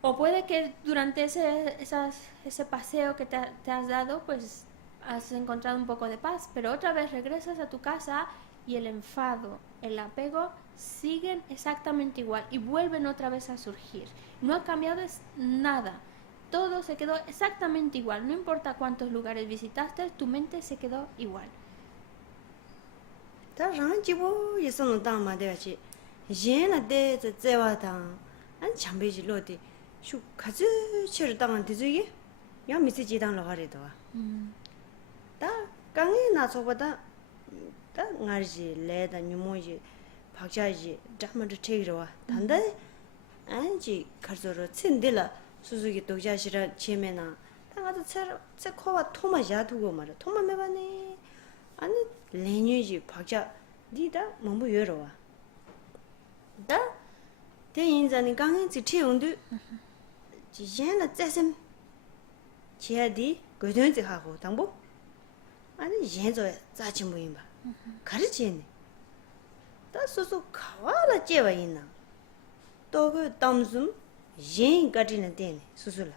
O puede que durante ese paseo que te has dado, pues has encontrado un poco de paz, pero otra vez regresas a tu casa y el enfado, el apego siguen exactamente igual y vuelven otra vez a surgir. No ha cambiado nada. Todo se quedó exactamente igual. No importa cuántos lugares visitaste, tu mente se quedó igual. 다 랑지보 예선은 담아 되지. 얘나데 제와당 안 참배지 로디. 슈 가즈 치를 당한 되지. 야 미세지 당로 가래도. 다 강에 나서보다 다 나르지 레다 니모지 박자지 잠을 채기로 단데 안지 가서로 친들라 수수기 독자시라 체면아 당아도 제 코와 토마야 두고 말아 토마 매바네 아니 레뉴지 박자 니다 뭐뭐 여러와 다 대인자니 강에 지체용도 지jen나 째심 지야디 고전지 하고 당보 아니 yenzo 자치 모임 봐 가르치네 다 소소 가와라 제와 있나 또그 담숨 yen 가지는 되네 수술라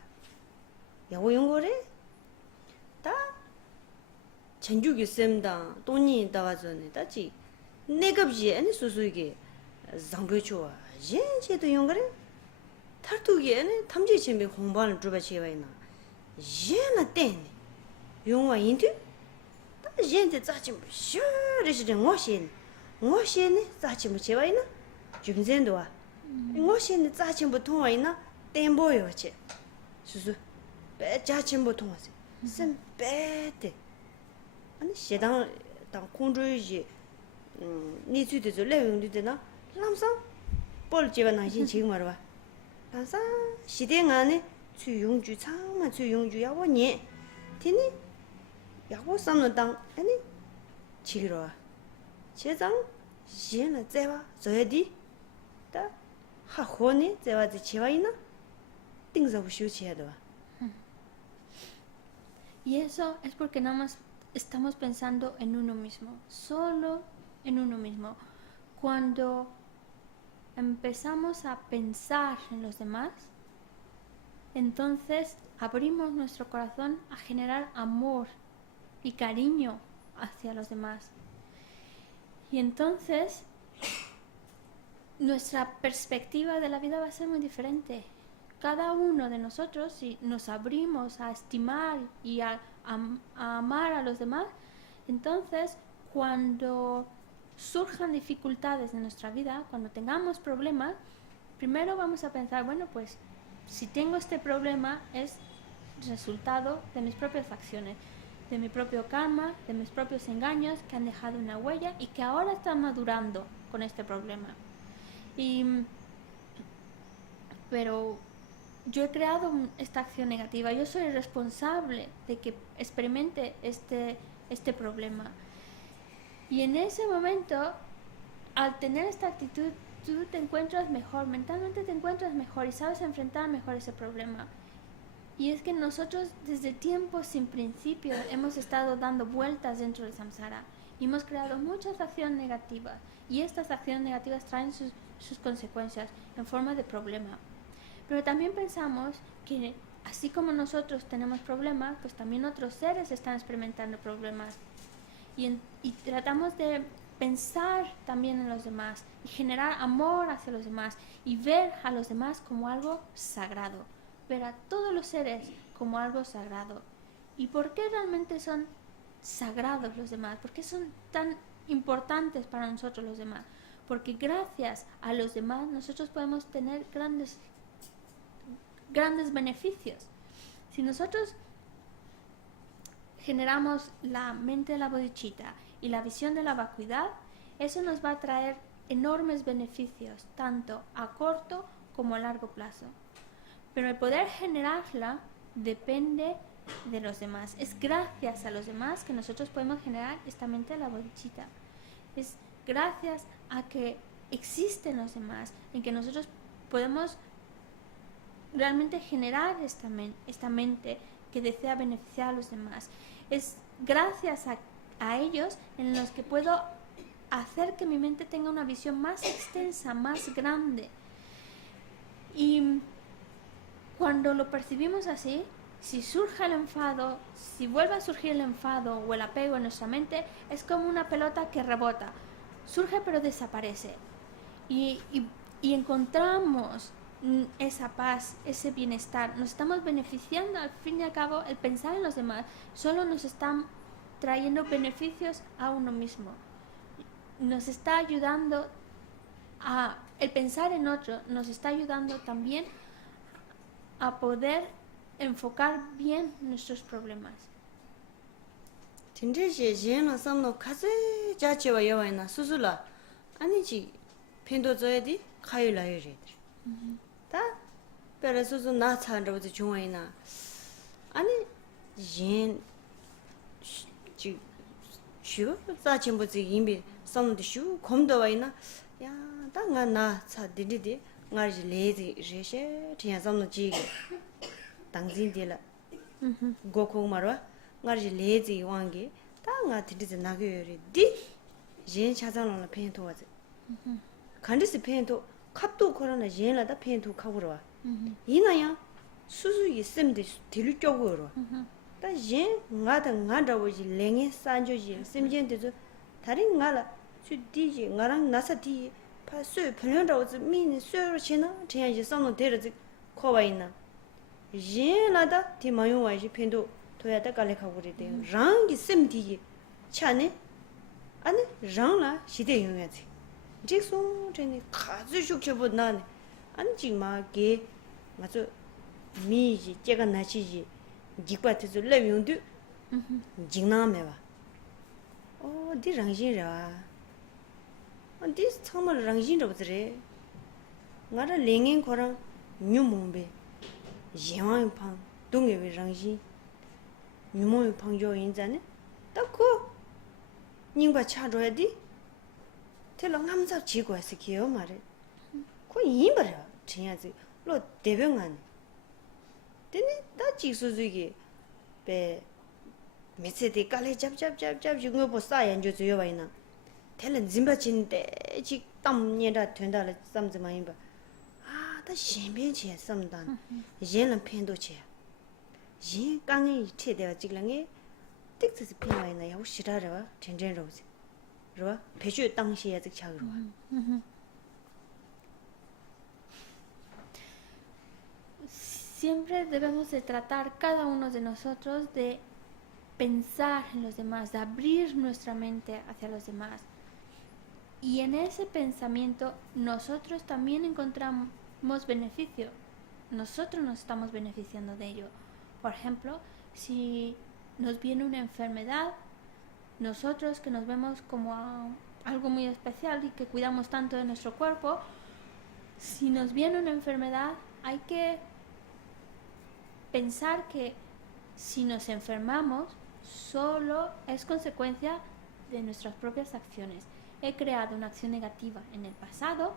야고 용거래 다 전주기 쌤다 돈이 나와서네 다지 내급지 아니 수수이게 장교초와 yen제도 용거래 탈투기 아니 탐지 준비 공부하는 주바 제와 있나 yen나 되네 용와 인도 yen제 자침 슈르시데我先 자침 제와 있나 준전도와我现在咋情不通啊？那颠簸有去，叔叔，别家情不通啊！是别的，俺现当空中一，你最的就来用的呢，啷上，包了几万那心情嘛是吧？啷上，现在俺呢，去用具厂嘛，去用具要我年，天呢，要我上了当，俺呢，去了啊，现在现在在吧，做下地，的。하호네 제와지 치와이나 띵자부 쇼치야도. Y eso es porque nada más estamos pensando en uno mismo, solo en uno mismo. Cuando empezamos a pensar en los demás, entonces abrimos nuestro corazón a generar amor y cariño hacia los demás. Y entonces nuestra perspectiva de la vida va a ser muy diferente. Cada uno de nosotros, si nos abrimos a estimar y a amar a los demás, entonces cuando surjan dificultades en nuestra vida, cuando tengamos problemas, primero vamos a pensar, bueno, pues si tengo este problema es resultado de mis propias acciones, de mi propio karma, de mis propios engaños que han dejado una huella y que ahora están madurando con este problema. Pero yo he creado esta acción negativa, yo soy responsable de que experimente este problema. Y en ese momento, al tener esta actitud, tú te encuentras mejor, mentalmente te encuentras mejor y sabes enfrentar mejor ese problema. Y es que nosotros desde tiempos sin principio hemos estado dando vueltas dentro del samsara y hemos creado muchas acciones negativas y estas acciones negativas traen sus consecuencias en forma de problema. Pero también pensamos que así como nosotros tenemos problemas, pues también otros seres están experimentando problemas. Y tratamos de pensar también en los demás y generar amor hacia los demás y ver a los demás como algo sagrado, ver a todos los seres como algo sagrado. ¿Y por qué realmente son sagrados los demás? ¿Por qué son tan importantes para nosotros los demás? Porque gracias a los demás nosotros podemos tener grandes beneficios. Si nosotros generamos la mente de la bodhicitta y la visión de la vacuidad, eso nos va a traer enormes beneficios, tanto a corto como a largo plazo. Pero el poder generarla depende de los demás. Es gracias a los demás que nosotros podemos generar esta mente de la bodichita. Es gracias a que existen los demás, en que nosotros podemos realmente generar esta mente que desea beneficiar a los demás. Es gracias a ellos en los que puedo hacer que mi mente tenga una visión más extensa, más grande. Y cuando lo percibimos así, si surge el enfado, si vuelve a surgir el enfado o el apego en nuestra mente, es como una pelota que rebota. Surge pero desaparece. Y encontramos esa paz, ese bienestar. Nos estamos beneficiando, al fin y al cabo, el pensar en los demás solo nos están trayendo beneficios a uno mismo. Nos está ayudando el pensar en otro, nos está ayudando también a poder enfocar bien nuestros problemas. 진짜지 제는 삼노 가세 자체와 여와이나 수술라 아니지 펜도 줘야지 가일라이리 다 pero 수수 나 찬다고 중앙이나 아니 진 슈 자침부지 임비 삼도 슈 검도와이나 야 당가 나 차디디디 ngaji lezi reshe tiya samno ji 당진 데라 고코 말와 ngaji lezi wangi ta nga tidize 나게요리 디 yin 차장로나 펜토 와지 간디스 펜토 캅도 코로나 옌라다 펜토 카고로와 이나야 수수이 셈데 딜루 쪽으로 다yin nga다워지 랭에 산조지 셈젠데도 다른 nga라 수디지 nga랑 나사디 파수 편려라고지 미니 수로 지나 제야지 삼노 데르지 코와이나 옌라다 디마요와지 펜도 도야다 갈레카고리데 랑기 셈디기 차네 아니 랑라 시대 용야지 직송 전에 가주 죽쳐보 나네 안지마게 맞아 미지 제가 나치지 직바트즈 레용도 직나메와 디 랑진라 디 정말 랑진라버드레 나라 랭행 거랑 뉴몽베 예왕판 동에베 랑진 뉴몽 방조 인자네 딱고 닝바 차줘야디 telong hamsa chigo asikio mare ko yimbara chiyazi lo debengan tene da jisuzugi be mesede kale jab jungo bo sa yanjo zuyo baina telen zimba chinde chi tam nyeda twenda la samzima yimba da shenbyen che samdan yenlan pendo che yin kangi che de jiglange tikse pinwaina ya ushirarewa chenjen rose ro peju 당시에 즉 차그로 Siempre debemos de tratar cada uno de nosotros de pensar en los demás, de abrir nuestra mente hacia los demás. Y en ese pensamiento nosotros también encontramos beneficio. Nosotros nos estamos beneficiando de ello. Por ejemplo, si nos viene una enfermedad, nosotros que nos vemos como algo muy especial y que cuidamos tanto de nuestro cuerpo, si nos viene una enfermedad, hay que pensar que si nos enfermamos, solo es consecuencia de nuestras propias acciones. He creado una acción negativa en el pasado,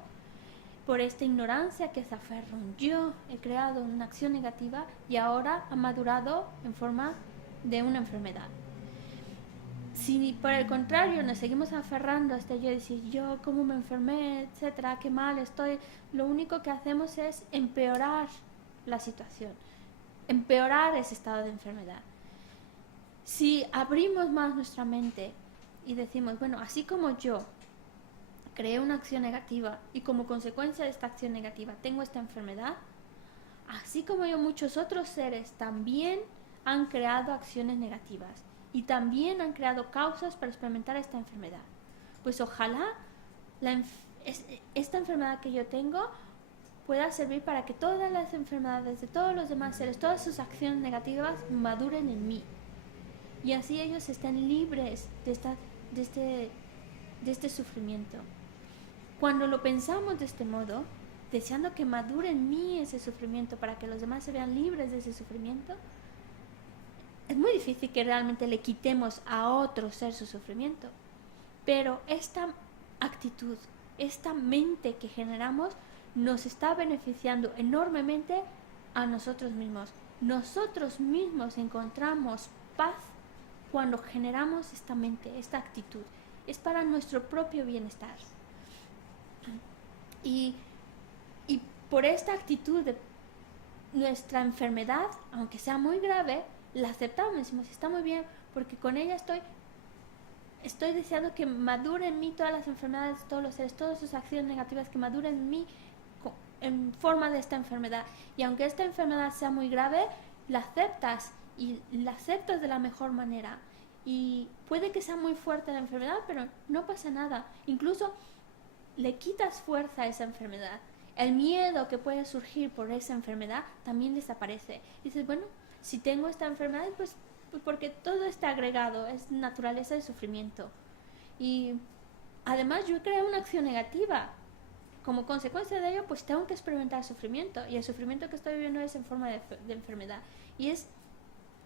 por esta ignorancia que se aferró yo, he creado una acción negativa y ahora ha madurado en forma de una enfermedad. Si por el contrario nos seguimos aferrando hasta yo decir yo cómo me enfermé, etcétera, qué mal estoy, lo único que hacemos es empeorar la situación, empeorar ese estado de enfermedad. Si abrimos más nuestra mente y decimos, bueno, así como yo creé una acción negativa y como consecuencia de esta acción negativa tengo esta enfermedad, así como yo muchos otros seres también han creado acciones negativas y también han creado causas para experimentar esta enfermedad. Pues ojalá esta enfermedad que yo tengo pueda servir para que todas las enfermedades de todos los demás seres, todas sus acciones negativas maduren en mí. Y así ellos estén libres de este sufrimiento. Cuando lo pensamos de este modo, deseando que madure en mí ese sufrimiento para que los demás se vean libres de ese sufrimiento, es muy difícil que realmente le quitemos a otro ser su sufrimiento. Pero esta actitud, esta mente que generamos, nos está beneficiando enormemente a nosotros mismos. Nosotros mismos encontramos paz cuando generamos esta mente, esta actitud. Es para nuestro propio bienestar. Y por esta actitud de nuestra enfermedad, aunque sea muy grave, la aceptamos, decimos, está muy bien, porque con ella estoy deseando que maduren en mí todas las enfermedades, todos los seres, todas sus acciones negativas, que maduren en mí en forma de esta enfermedad. Y aunque esta enfermedad sea muy grave, la aceptas, y la aceptas de la mejor manera. Y puede que sea muy fuerte la enfermedad, pero no pasa nada. Incluso le quitas fuerza a esa enfermedad. El miedo que puede surgir por esa enfermedad también desaparece. Dices, bueno, si tengo esta enfermedad, pues porque todo está agregado, es naturaleza de sufrimiento. Y además yo he creado una acción negativa. Como consecuencia de ello, pues tengo que experimentar sufrimiento. Y el sufrimiento que estoy viviendo es en forma de enfermedad. Y esa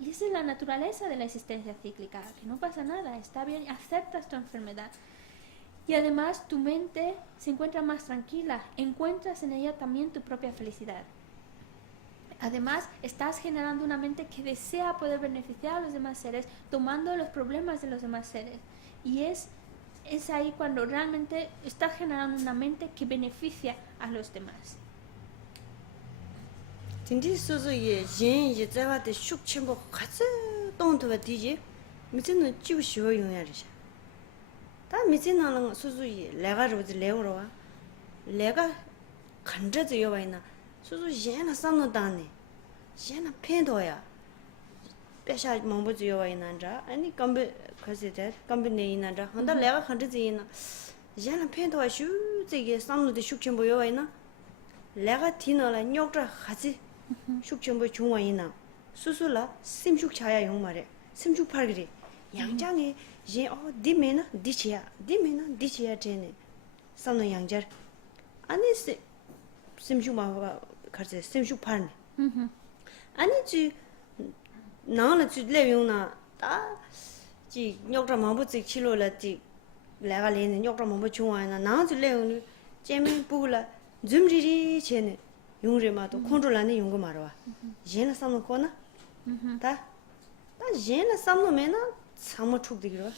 es la naturaleza de la existencia cíclica, que no pasa nada, está bien, aceptas tu enfermedad. Y además tu mente se encuentra más tranquila, encuentras en ella también tu propia felicidad. Además, estás generando una mente que desea poder beneficiar a los demás seres, tomando los problemas de los demás seres. Y es ahí cuando realmente estás generando una mente que beneficia a los demás. 진지 소소에 yin 자와데 슉침보 같이 동도가 디지 미진은 지우 쉬워 용야리샤 다 미진은 소소에 레가르지 레오로와 레가 간저지 요바이나 소소 예나 삼노다네 예나 펜도야 배샤 몽보지 요바이나자 아니 감베 가세데 감베네이나자 한다 레가 간저지나 예나 펜도야 슈지게 삼노데 슉침보 요바이나 레가 디너라 녀크라 같이 슉첨부 중원이나 수수라 심슉차야 용말에 심슉팔그리 양장에 예 디메나 디치야 되네 삼노 양자 아니 심슉마 가르세 심슉팔네 아니 지 나나 지 레용나 다지 녀크라 마부지 치로라 지 내가 레는 녀크라 마부 중원이나 나지 레용 제메 부라 줌리리 체네 용레마도 컨트롤하는 용거 말아. 얘는 삼는 거나? 다 얘는 삼는면은 삼어 축되기로.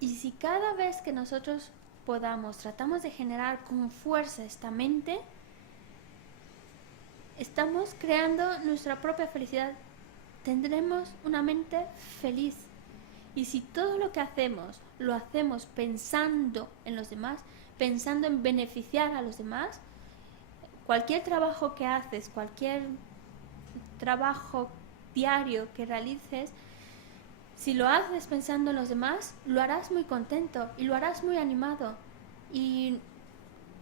Y si cada vez que nosotros tratamos de generar con fuerza esta mente, estamos creando nuestra propia felicidad. Tendremos una mente feliz. Y si todo lo que hacemos lo hacemos pensando en los demás, pensando en beneficiar a los demás, cualquier trabajo que haces, cualquier trabajo diario que realices, si lo haces pensando en los demás, lo harás muy contento y lo harás muy animado. Y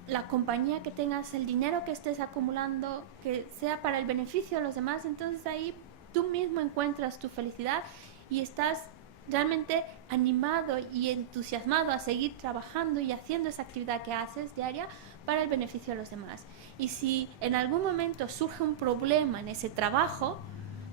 la compañía que tengas, el dinero que estés acumulando, que sea para el beneficio de los demás, entonces ahí tú mismo encuentras tu felicidad y estás realmente animado y entusiasmado a seguir trabajando y haciendo esa actividad que haces diaria para el beneficio de los demás. Y si en algún momento surge un problema en ese trabajo,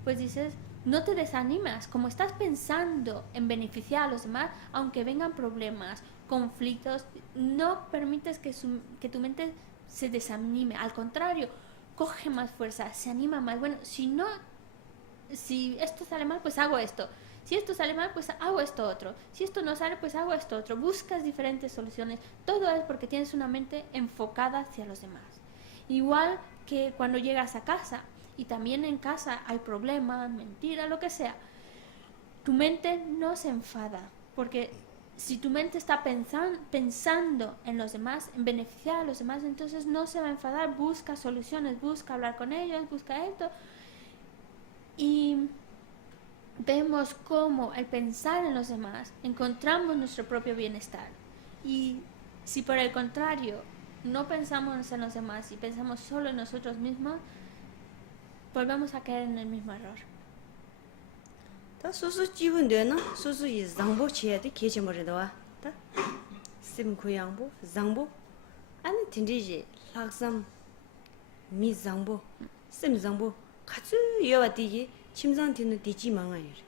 pues dices, no te desanimas, como estás pensando en beneficiar a los demás, aunque vengan problemas, conflictos, no permites que tu mente se desanime, al contrario, coge más fuerza, se anima más. Bueno, si esto sale mal, pues hago esto. Si esto sale mal, pues hago esto otro. Si esto no sale, pues hago esto otro. Buscas diferentes soluciones. Todo es porque tienes una mente enfocada hacia los demás. Igual que cuando llegas a casa, y también en casa hay problemas, mentiras, lo que sea, tu mente no se enfada. Porque si tu mente está pensando en los demás, en beneficiar a los demás, entonces no se va a enfadar. Busca soluciones, busca hablar con ellos, busca esto. Y vemos cómo al pensar en los demás encontramos nuestro propio bienestar. Y si por el contrario no pensamos en los demás y pensamos solo en nosotros mismos, volvemos a caer en el mismo error. 다 소소 기분되나 소소 이 장보 치야데 계셔 버리도와 다 sim kuyangbo zangbo ane tindiji laksam mi zangbo sim zangbo katsu yowa digi chimzang tinu diji manga yor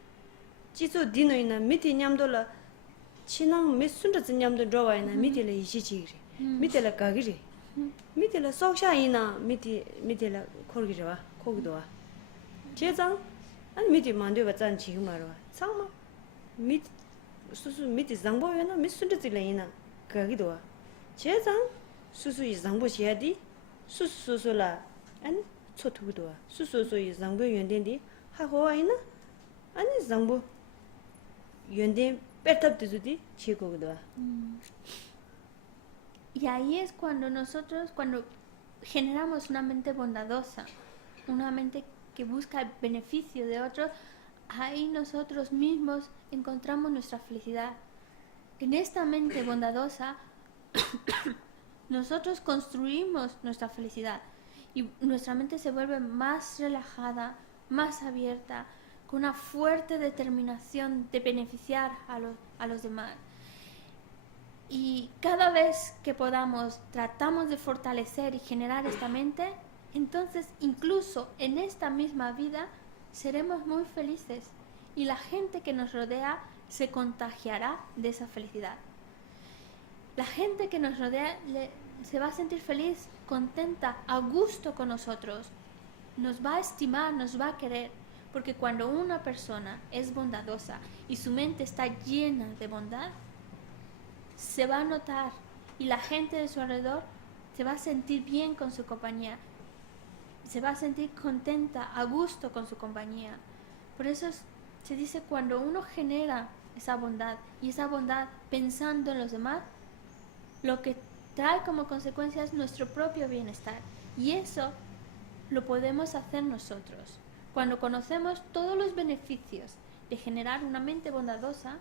jizo dino ina miti nyamdo la chinang mi sunda zi nyamdo drowa ina miti la ishi chigiri miti la gagiri miti la soksha ina miti la korgiri wa kogido wa jezang ane miti mando wa zan chigi marwa sangma miti 수수 밑에 장보여나 미순드지라 이나 가기도와 제장 수수 이 장보시야디 수수수라 아니 초투도와 수수수 이 장보 연된디 하고와 이나 아니 장보 연된 빼탑드주디 치고도와 Y ahí es cuando nosotros, cuando generamos una mente bondadosa, una mente que busca el beneficio de otros, ahí nosotros mismos encontramos nuestra felicidad. En esta mente bondadosa, nosotros construimos nuestra felicidad y nuestra mente se vuelve más relajada, más abierta, con una fuerte determinación de beneficiar a los demás. Y cada vez que podamos, tratamos de fortalecer y generar esta mente, entonces incluso en esta misma vida seremos muy felices y la gente que nos rodea se contagiará de esa felicidad. La gente que nos rodea se va a sentir feliz, contenta, a gusto con nosotros. Nos va a estimar, nos va a querer, porque cuando una persona es bondadosa y su mente está llena de bondad, se va a notar y la gente de su alrededor se va a sentir bien con su compañía, se va a sentir contenta, a gusto con su compañía. Por eso se dice cuando uno genera esa bondad y esa bondad pensando en los demás, lo que trae como consecuencia es nuestro propio bienestar. Y eso lo podemos hacer nosotros. Cuando conocemos todos los beneficios de generar una mente bondadosa,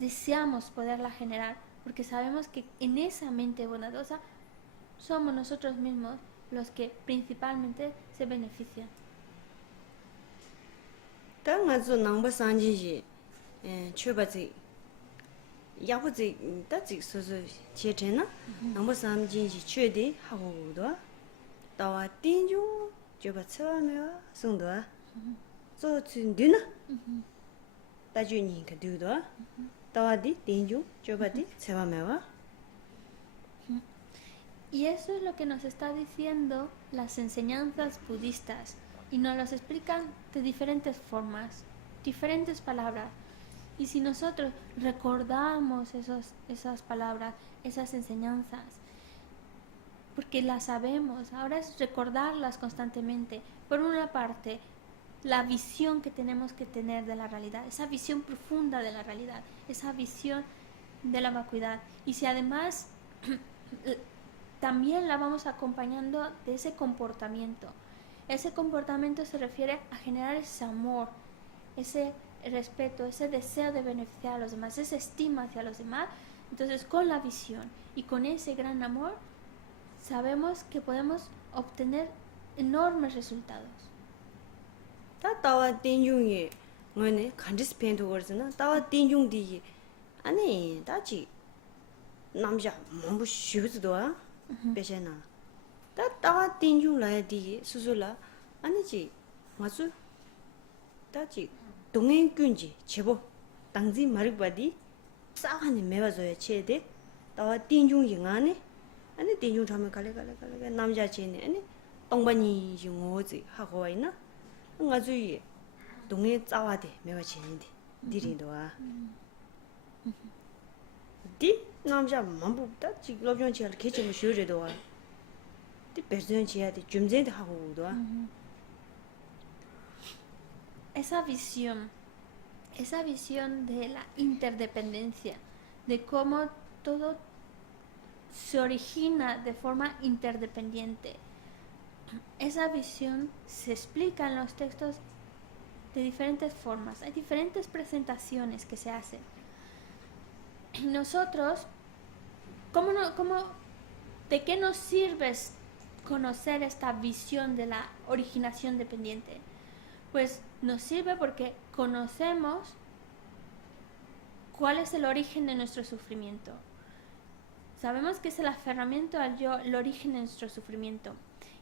deseamos poderla generar porque sabemos que en esa mente bondadosa somos nosotros mismos los que principalmente se benefician. 당아주 남바 산지지 추바지 야부지 다지 소소 제체나 남바 산지지 최대 하고도 다와 띵주 저바 처음에 송도 저친디나 다주니 그두도 다와디 띵주 저바디 처음에와 Y eso es lo que nos está diciendo las enseñanzas budistas y nos las explican de diferentes formas, diferentes palabras. Y si nosotros recordamos esas palabras, esas enseñanzas, porque las sabemos, ahora es recordarlas constantemente. Por una parte, la visión que tenemos que tener de la realidad, esa visión profunda de la realidad, esa visión de la vacuidad. Y si además también la vamos acompañando de ese comportamiento. Ese comportamiento se refiere a generar ese amor, ese respeto, ese deseo de beneficiar a los demás, esa estima hacia los demás. Entonces, con la visión y con ese gran amor, sabemos que podemos obtener enormes resultados. 다와 띵중이 뭐네 간지스 펜도 거잖아. 다와 띵중디 아니 다지 남자 몸부 쉬우지도 배제나. 다와 띵중 라야디 수술라 아니지 맞수 다지 동행군지 제보 당지 말이바디 싸하니 매봐줘야 체데 다와 띵중 영안에 아니 띵중 참에 갈래 남자 체네 아니 동반이 용어지 하고 있나 응아주이 동해 짜와데 매봐 체인데 디리도아 디 남자 만부다 지글로변 체할 개체고 쉬어래도아 디 베르전 체야데 줌젠데 하고도아 Esa visión de la interdependencia, de cómo todo se origina de forma interdependiente. Esa visión se explica en los textos de diferentes formas. Hay diferentes presentaciones que se hacen. Y nosotros, ¿de qué nos sirve conocer esta visión de la originación dependiente? Pues nos sirve porque conocemos ¿Cuál es el origen de nuestro sufrimiento? Sabemos que es el aferramiento al yo, el origen de nuestro sufrimiento.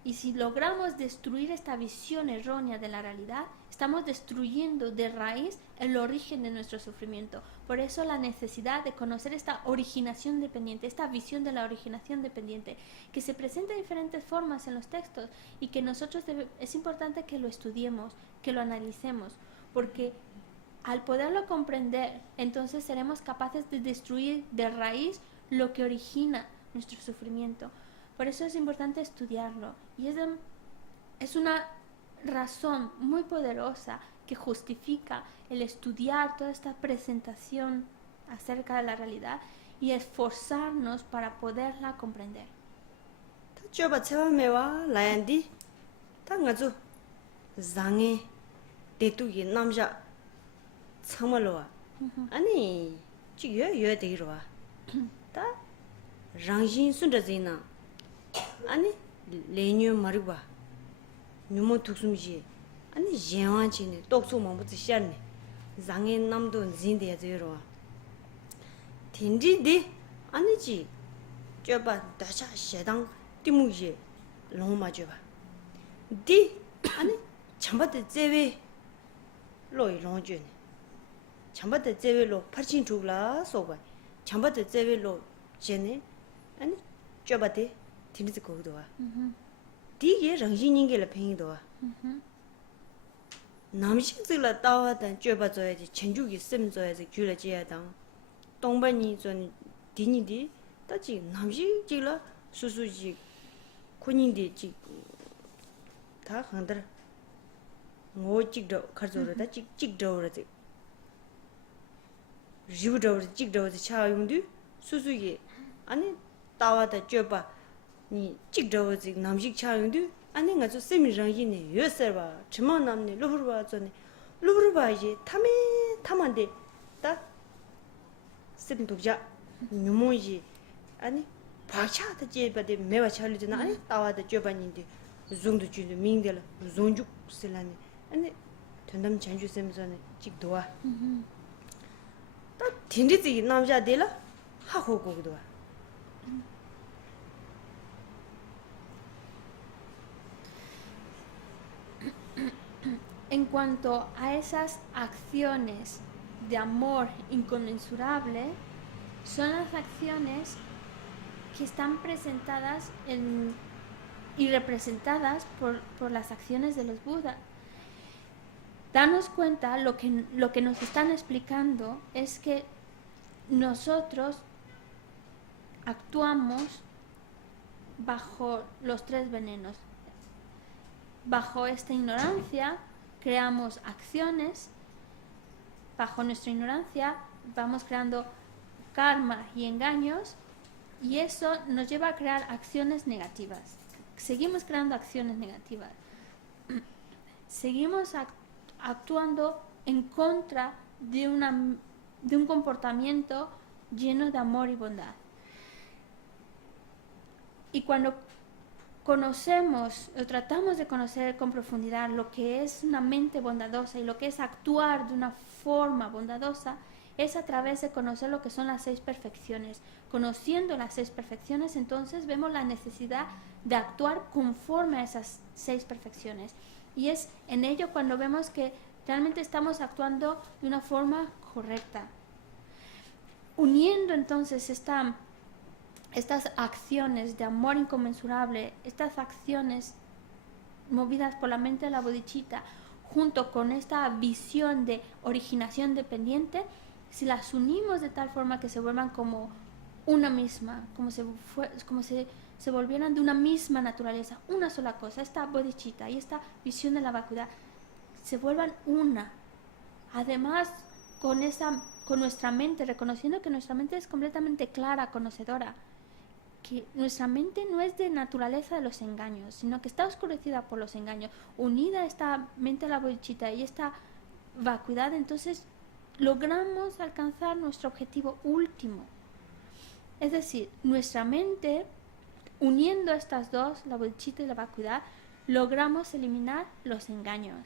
Y si logramos destruir esta visión errónea de la realidad, estamos destruyendo de raíz el origen de nuestro sufrimiento. Por eso la necesidad de conocer esta originación dependiente, esta visión de la originación dependiente, que se presenta de diferentes formas en los textos y que nosotros es importante que lo estudiemos, que lo analicemos, porque al poderlo comprender, entonces seremos capaces de destruir de raíz lo que origina nuestro sufrimiento. Por eso es importante estudiarlo. Y es una razón muy poderosa que justifica el estudiar toda esta presentación acerca de la realidad y esforzarnos para poderla comprender. 저바 체바메와 라얀디 당가주 장에 대두기 남자 참말로와 아니 지여여 되기로와 다 랑신 순저지나 아니 레뉴 마르바 뉴모 tuk숨지 아니 제완치네 똑소망부지 샤네 장에 남도 진대야지로와 딘디디 아니지 저바 다샤 셰당 띠무지 롱마줘봐 디 아니 참바데 제베 로이 롱주네 참바데 제베로 파친 두라 소바 참바데 제베로 제네 아니 저바데 딘디지 거도와 디게 랑신인게라 팽이도와 남식들라 따와단 쥐어봐줘야지 전주기 쓰면 줘야지 줄여줘야당 동반이 전 디니디 따지 남식지라 수수지 군인디 지다 한들 뭐 찍도 가져오다 찍도라지 리브도 찍도 차용도 수수기 아니 따와다 쥐어봐 니 찍도지 남식 차용도 아니 가서 세미랑이네 요서봐 주만 남네 루브르바 전에 루브르바 이제 타만데 다 셈도자 뉴모지 아니 바차다 제바데 메와 차르지나 아니 따와다 쥐어봐닌데 좀도 주도 민들 좀죽 쓸라니 아니 전담 전주 셈전에 찍도와 다 딘디지 남자들라 하고고도와 En cuanto a esas acciones de amor inconmensurable, son las acciones que están presentadas y representadas por las acciones de los Budas. Danos cuenta, lo que nos están explicando es que nosotros actuamos bajo los tres venenos. Bajo esta ignorancia creamos acciones, bajo nuestra ignorancia vamos creando karma y engaños y eso nos lleva a crear acciones negativas. Seguimos creando acciones negativas. Seguimos actuando en contra de un comportamiento lleno de amor y bondad. Y cuando conocemos o tratamos de conocer con profundidad lo que es una mente bondadosa y lo que es actuar de una forma bondadosa, es a través de conocer lo que son las 6 perfecciones. Conociendo las 6 perfecciones, entonces vemos la necesidad de actuar conforme a esas 6 perfecciones. Y es en ello cuando vemos que realmente estamos actuando de una forma correcta. Uniendo entonces estas acciones de amor inconmensurable, estas acciones movidas por la mente de la bodhicitta, junto con esta visión de originación dependiente, si las unimos de tal forma que se vuelvan como una misma, como se volvieran de una misma naturaleza, una sola cosa, esta bodhicitta y esta visión de la vacuidad, se vuelvan una. Además, con nuestra mente, reconociendo que nuestra mente es completamente clara, conocedora, que nuestra mente no es de naturaleza de los engaños, sino que está oscurecida por los engaños. Unida esta mente a la bodhicitta y esta vacuidad, entonces logramos alcanzar nuestro objetivo último. Es decir, nuestra mente, uniendo estas dos, la bodhicitta y la vacuidad, logramos eliminar los engaños.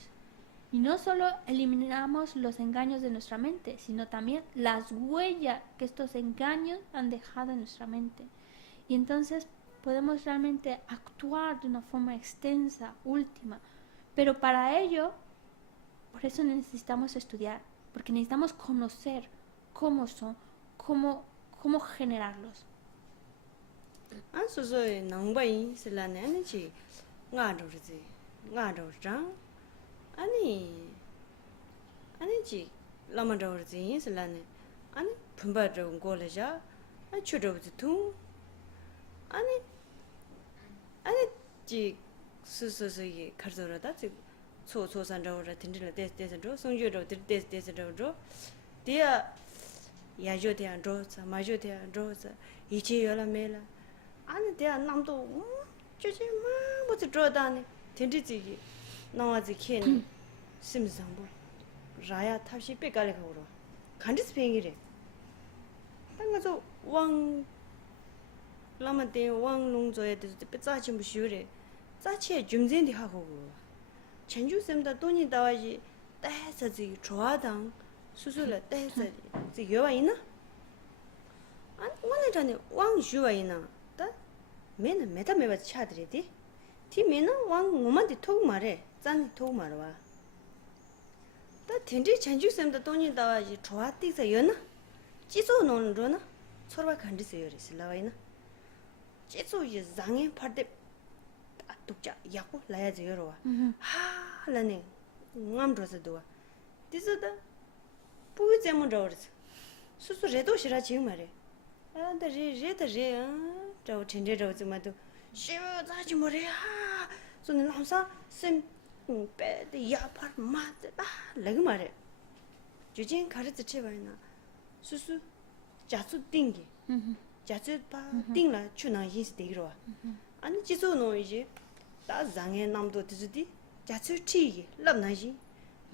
Y no solo eliminamos los engaños de nuestra mente, sino también las huellas que estos engaños han dejado en nuestra mente. Y entonces podemos realmente actuar de una forma extensa, última. Pero para ello, por eso necesitamos estudiar, porque necesitamos conocer cómo son, cómo generarlos. An so so nangbai silane ani chi nga do zi nga do jang ani chi lama do zi silane ani phumba do go le ja a chu do zi tu ani chi su ye khar zo ra da chi so san do ra tin de de do song ju do de do dia ya jo de an do sa ma jo de an do sa yi chi yo la me la 아니 대야 남도 저지 뭐 들어다니 된지지 나와지 캔 심상보 라야 탑시 빼갈래 가고로 간지스 뱅이래 당가서 왕 라마데 왕롱조에 대해서 빼짜지 무시우래 짜치에 중진디 하고 전주쌤다 돈이 나와지 따서지 좋아당 수술을 따서 지 여와 있나 아니 오늘 전에 왕 주와 있나 매는 매다 차들이디 티매는 왕 오만디 톡 말해 짠 톡 말와 다 텐디 전주쌤도 돈이 나와지 좋아 띠서 여나 지소 논로나 서로가 간디서 여리스 나와이나 지소 이 장에 파데 독자 야고 라야지 여러와 하 라네 맘로서도 디서다 부제모 저르스 수수 레도 시라 지금 말해 아 데레 저 텐데 저 뭐도 쉬어 자지 뭐래야 손은 항상 심 배데 야파 마다 레그 말해 주진 가르쳐 쳐봐이나 수수 자수 띵기 자수 파 띵라 추나 인스 되기로 아니 지소노 이제 다 장에 남도 드지 자수 티 럽나지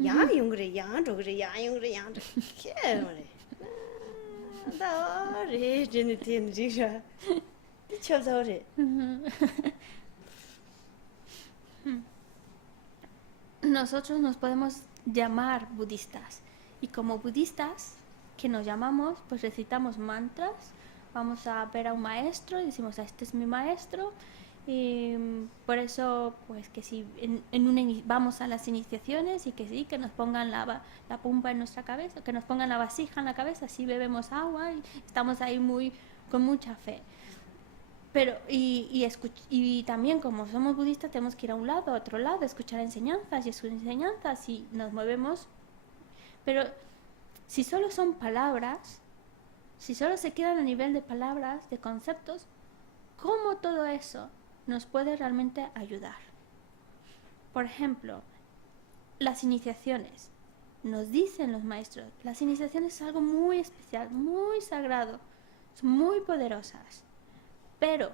야 용그래 야 저그래 야 용그래 야 개 말해 다 레 제네티엔 지가 Nosotros nos podemos llamar budistas y como budistas que nos llamamos, pues recitamos mantras, vamos a ver a un maestro y decimos, este es mi maestro, y por eso pues que si vamos a las iniciaciones y que sí, que nos pongan la pumpa en nuestra cabeza, que nos pongan la vasija en la cabeza, así bebemos agua y estamos ahí con mucha fe. Pero y también como somos budistas tenemos que ir a un lado, a otro lado, escuchar enseñanzas y nos movemos. Pero si solo son palabras, si solo se quedan a nivel de palabras, de conceptos, ¿cómo todo eso nos puede realmente ayudar? Por ejemplo, las iniciaciones. Nos dicen los maestros, las iniciaciones es algo muy especial, muy sagrado, son muy poderosas. Pero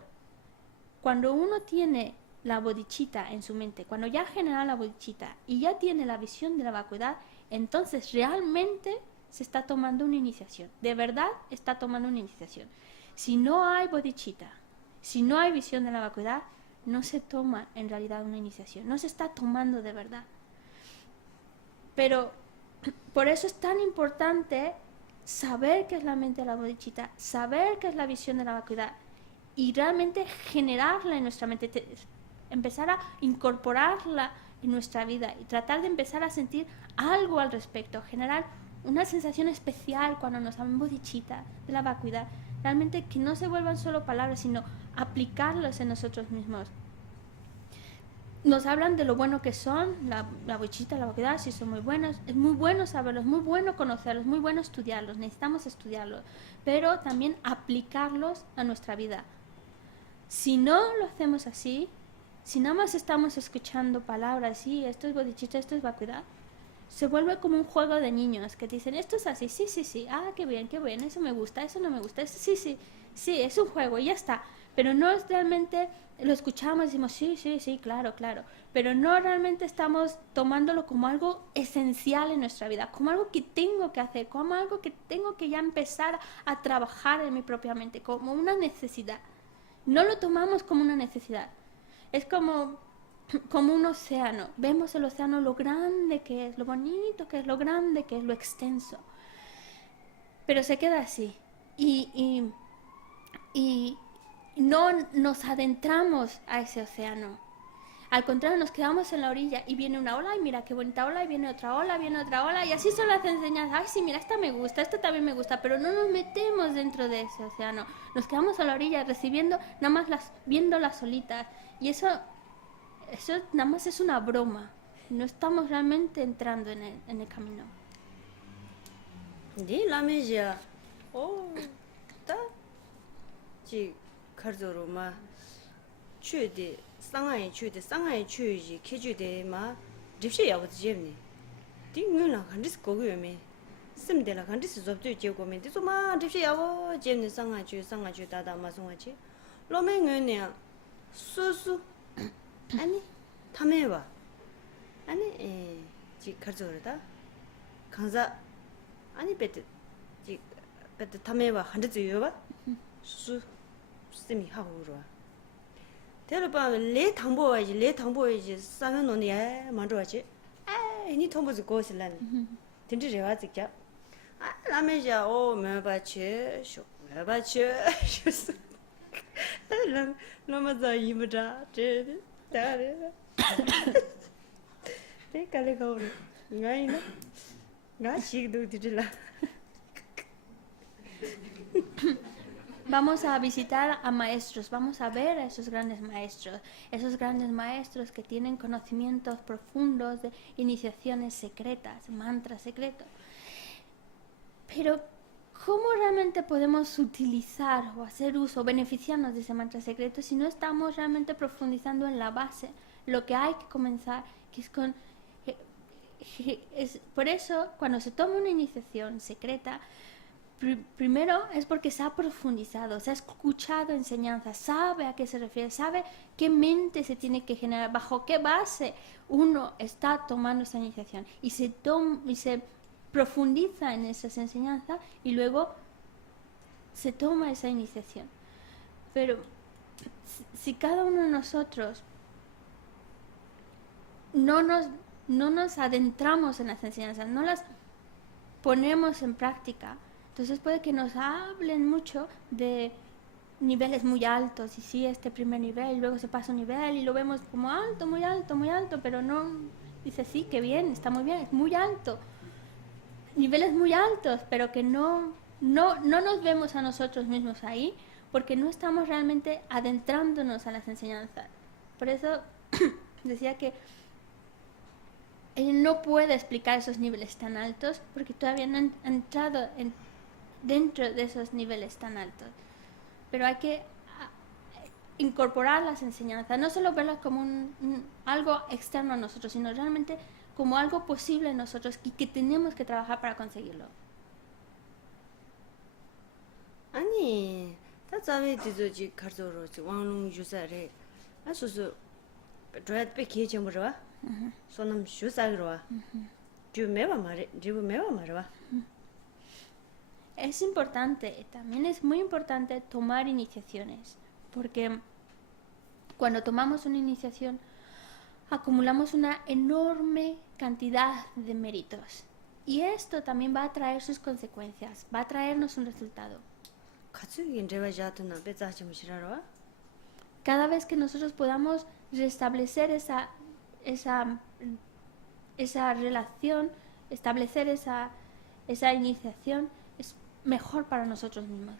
cuando uno tiene la bodhicitta en su mente, cuando ya ha generado la bodhicitta y ya tiene la visión de la vacuidad, entonces realmente se está tomando una iniciación. De verdad está tomando una iniciación. Si no hay bodhicitta, si no hay visión de la vacuidad, no se toma en realidad una iniciación. No se está tomando de verdad. Pero por eso es tan importante saber qué es la mente de la bodhicitta, saber qué es la visión de la vacuidad, y realmente generarla en nuestra mente, empezar a incorporarla en nuestra vida y tratar de empezar a sentir algo al respecto, generar una sensación especial cuando nos hablan bodhicitta, de la vacuidad, realmente que no se vuelvan solo palabras, sino aplicarlos en nosotros mismos. Nos hablan de lo bueno que son, la bodhicitta, la vacuidad, si son muy buenos, es muy bueno saberlos, es muy bueno conocerlos, muy bueno estudiarlos, necesitamos estudiarlos, pero también aplicarlos a nuestra vida. Si no lo hacemos así, si nada más estamos escuchando palabras, sí, esto es bodhicitta, esto es vacuidad, se vuelve como un juego de niños que te dicen, esto es así, sí, ah, qué bien, eso me gusta, eso no me gusta, eso, sí, es un juego y ya está. Pero no es realmente, lo escuchamos y decimos, sí, claro, pero no realmente estamos tomándolo como algo esencial en nuestra vida, como algo que tengo que hacer, como algo que tengo que ya empezar a trabajar en mi propia mente, como una necesidad. No lo tomamos como una necesidad. Es como como un océano. Vemos el océano, lo grande que es, lo bonito que es, lo grande que es, lo extenso. Pero se queda así. Y no nos adentramos a ese océano. Al contrario, nos quedamos en la orilla y viene una ola y mira qué bonita ola y viene otra ola y así son las enseñanzas. Ay, sí, mira, esta me gusta, esta también me gusta, pero no nos metemos dentro de ese océano. Nos quedamos a la orilla recibiendo, nada más viendo las olitas. Y eso nada más es una broma. No estamos realmente entrando en el camino. Di lameja ta ji karzoro ma chude 상하이 추지 케주데 마 집시 야고 집니 딩은라 간디스 고고요메 심데라 간디스 접도 제고메 디소마 집시 야고 집니 상하이 다다 마송하지 로맹은이야 수수 아니 타메와 아니 지 카르조르다 강자 아니 베트 지 베트 타메와 한데 요바 수 스미 하고로 대로바 레 당보야지 싸면 너네 야 만들어야지 니 통보지 고슬란 진짜 제가 직접 라메자 오 매바체 쇼 매바체 쇼스 라마자 이브다 제 다레 데칼레 가오르 나이나 나 시도 디질라 Vamos a visitar a maestros, vamos a ver a esos grandes maestros que tienen conocimientos profundos de iniciaciones secretas, mantras secretos. Pero, ¿cómo realmente podemos utilizar o hacer uso, beneficiarnos de ese mantra secreto si no estamos realmente profundizando en la base? Lo que hay que comenzar, que es con... por eso, cuando se toma una iniciación secreta, primero es porque se ha profundizado, se ha escuchado enseñanzas, sabe a qué se refiere, sabe qué mente se tiene que generar, bajo qué base uno está tomando esa iniciación y se profundiza en esas enseñanzas y luego se toma esa iniciación. Pero si cada uno de nosotros no nos adentramos en las enseñanzas, no las ponemos en práctica, entonces puede que nos hablen mucho de niveles muy altos, y sí, este primer nivel, y luego se pasa un nivel, y lo vemos como alto, muy alto, muy alto, pero no, dice sí, que bien, está muy bien, es muy alto. Niveles muy altos, pero que no nos vemos a nosotros mismos ahí, porque no estamos realmente adentrándonos a las enseñanzas. Por eso decía que él no puede explicar esos niveles tan altos, porque todavía no han entrado dentro de esos niveles tan altos. Pero hay que incorporar las enseñanzas, no solo verlas como algo externo a nosotros, sino realmente como algo posible en nosotros y que tenemos que trabajar para conseguirlo. 아니 다자베 디조지 카르조로 왕롱 유사레 아소소 드라이브 케이지 뭐라 소놈 슈사그로와 주메바 말에 주부 메바 말와 Es importante, también es muy importante tomar iniciaciones, porque cuando tomamos una iniciación acumulamos una enorme cantidad de méritos y esto también va a traer sus consecuencias, va a traernos un resultado. Cada vez que nosotros podamos restablecer esa relación, establecer esa iniciación, es mejor para nosotros mismos.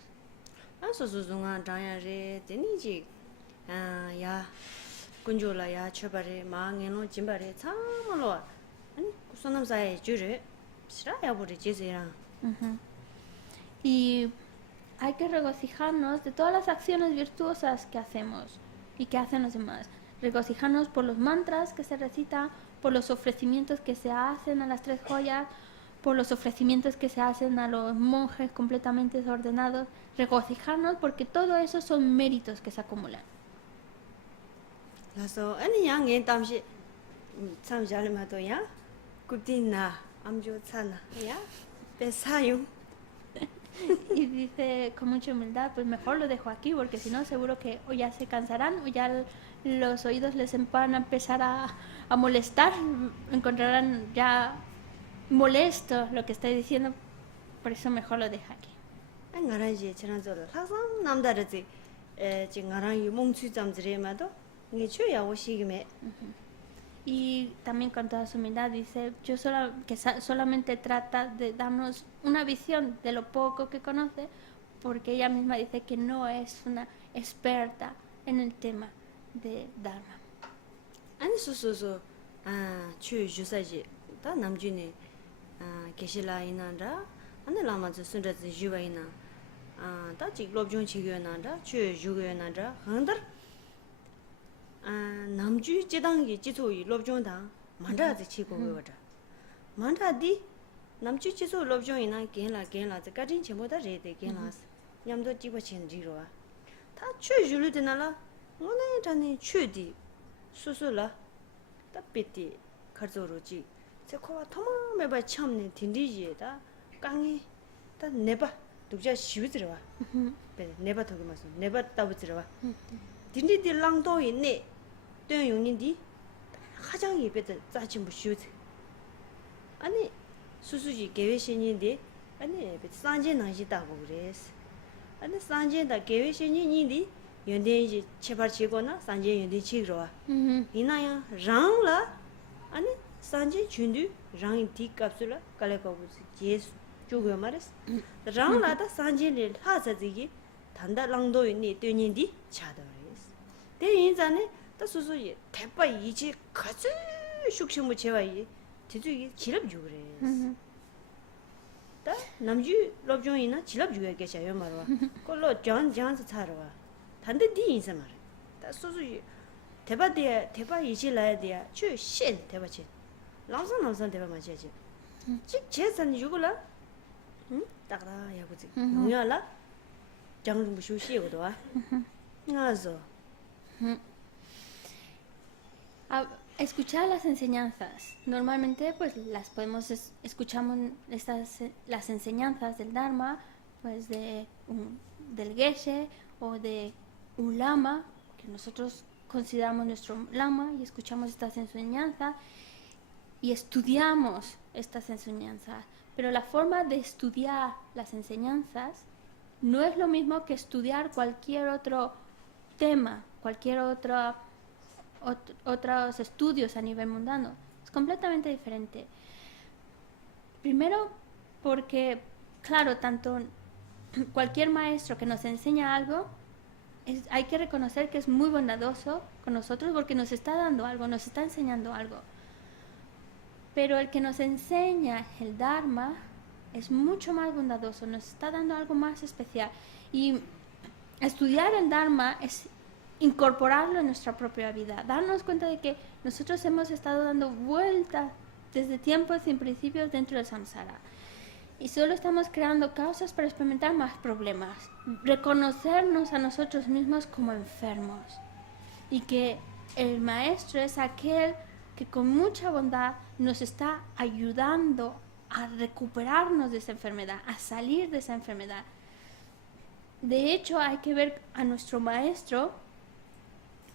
Y hay que regocijarnos de todas las acciones virtuosas que hacemos y que hacen los demás. Regocijarnos por los mantras que se recitan, por los ofrecimientos que se hacen a las 3 joyas, por los ofrecimientos que se hacen a los monjes completamente desordenados. Regocijarnos porque todo eso son méritos que se acumulan. Y dice con mucha humildad, pues mejor lo dejo aquí porque si no seguro que o ya se cansarán o ya los oídos les van a empezar a molestar, encontrarán ya molesto lo que estoy diciendo, por eso mejor lo deja aquí. ngaranji 지난주로 항상 남다르지 지 ngarangi 몽추 잠지레마도 니초야 오시기메 Y también con toda su humildad dice, solamente trata de darnos una visión de lo poco que conoce, porque ella misma dice que no es una experta en el tema de Dharma. 아니 소소소 추 주사지 다 남주네 계실라이나라 아니 라마즈 순저지 주바이나 다 직롭종 지교나라 추 주교나라 한들 남주 지당기 지소이 롭종다 만다지 치고 외워라 만다디 남주 지소 롭종이나 겐라 까진 전부다 레데 겐라스 냠도 찍고 친지로와 다 추줄르드나라 오늘 전에 추디 수수라 따삐띠 가르조로지 제코와 토마메바 참네 딘디지에다 깡이 다 네바 독자 쉬우들어와 배 네바 더기 마서 네바 따부들어와 딘디디 랑도 있네 된 용인디 가장 예배들 짜진 무슈드 아니 수수지 계획신인데 아니 산제 나지다고 그래서 아니 산제다 계획신인인데 연대지 제발 지고나 산제 연대 치기로와 이나야 랑라 아니 산제 준두 랑이 디캅술라 칼레코부스 예수 주고 말했어 랑라다 산제를 하자지기 단다 랑도 있니 되니디 차더레스 대인자네 다 수수이 대빠 이제 가즈 숙심무 제와이 뒤주기 지럽 주그레스 다 남주 럽종이나 지럽 주게 계셔요 말와 꼴로 장장서 차러와 단데 디 인사 말해 다 수수이 대바 이질라야 돼 추신 대바치 랑선 대바 맞아야지 즉 제선 유고라 딱라 야고지 용야라 장좀 무시시고도 와 나서 Escuchar las enseñanzas. Normalmente pues las podemos escuchamos las enseñanzas del Dharma, pues del Geshe o de un lama, que nosotros consideramos nuestro lama, y escuchamos estas enseñanzas y estudiamos estas enseñanzas. Pero la forma de estudiar las enseñanzas no es lo mismo que estudiar cualquier otro tema, cualquier otros estudios a nivel mundano. Es completamente diferente. Primero porque, claro, tanto cualquier maestro que nos enseña algo, hay que reconocer que es muy bondadoso con nosotros porque nos está dando algo, nos está enseñando algo. Pero el que nos enseña el Dharma es mucho más bondadoso, nos está dando algo más especial. Y estudiar el Dharma es incorporarlo en nuestra propia vida, darnos cuenta de que nosotros hemos estado dando vueltas desde tiempos sin principios dentro del samsara y solo estamos creando causas para experimentar más problemas, reconocernos a nosotros mismos como enfermos y que el maestro es aquel que con mucha bondad nos está ayudando a recuperarnos de esa enfermedad, a salir de esa enfermedad. De hecho, hay que ver a nuestro maestro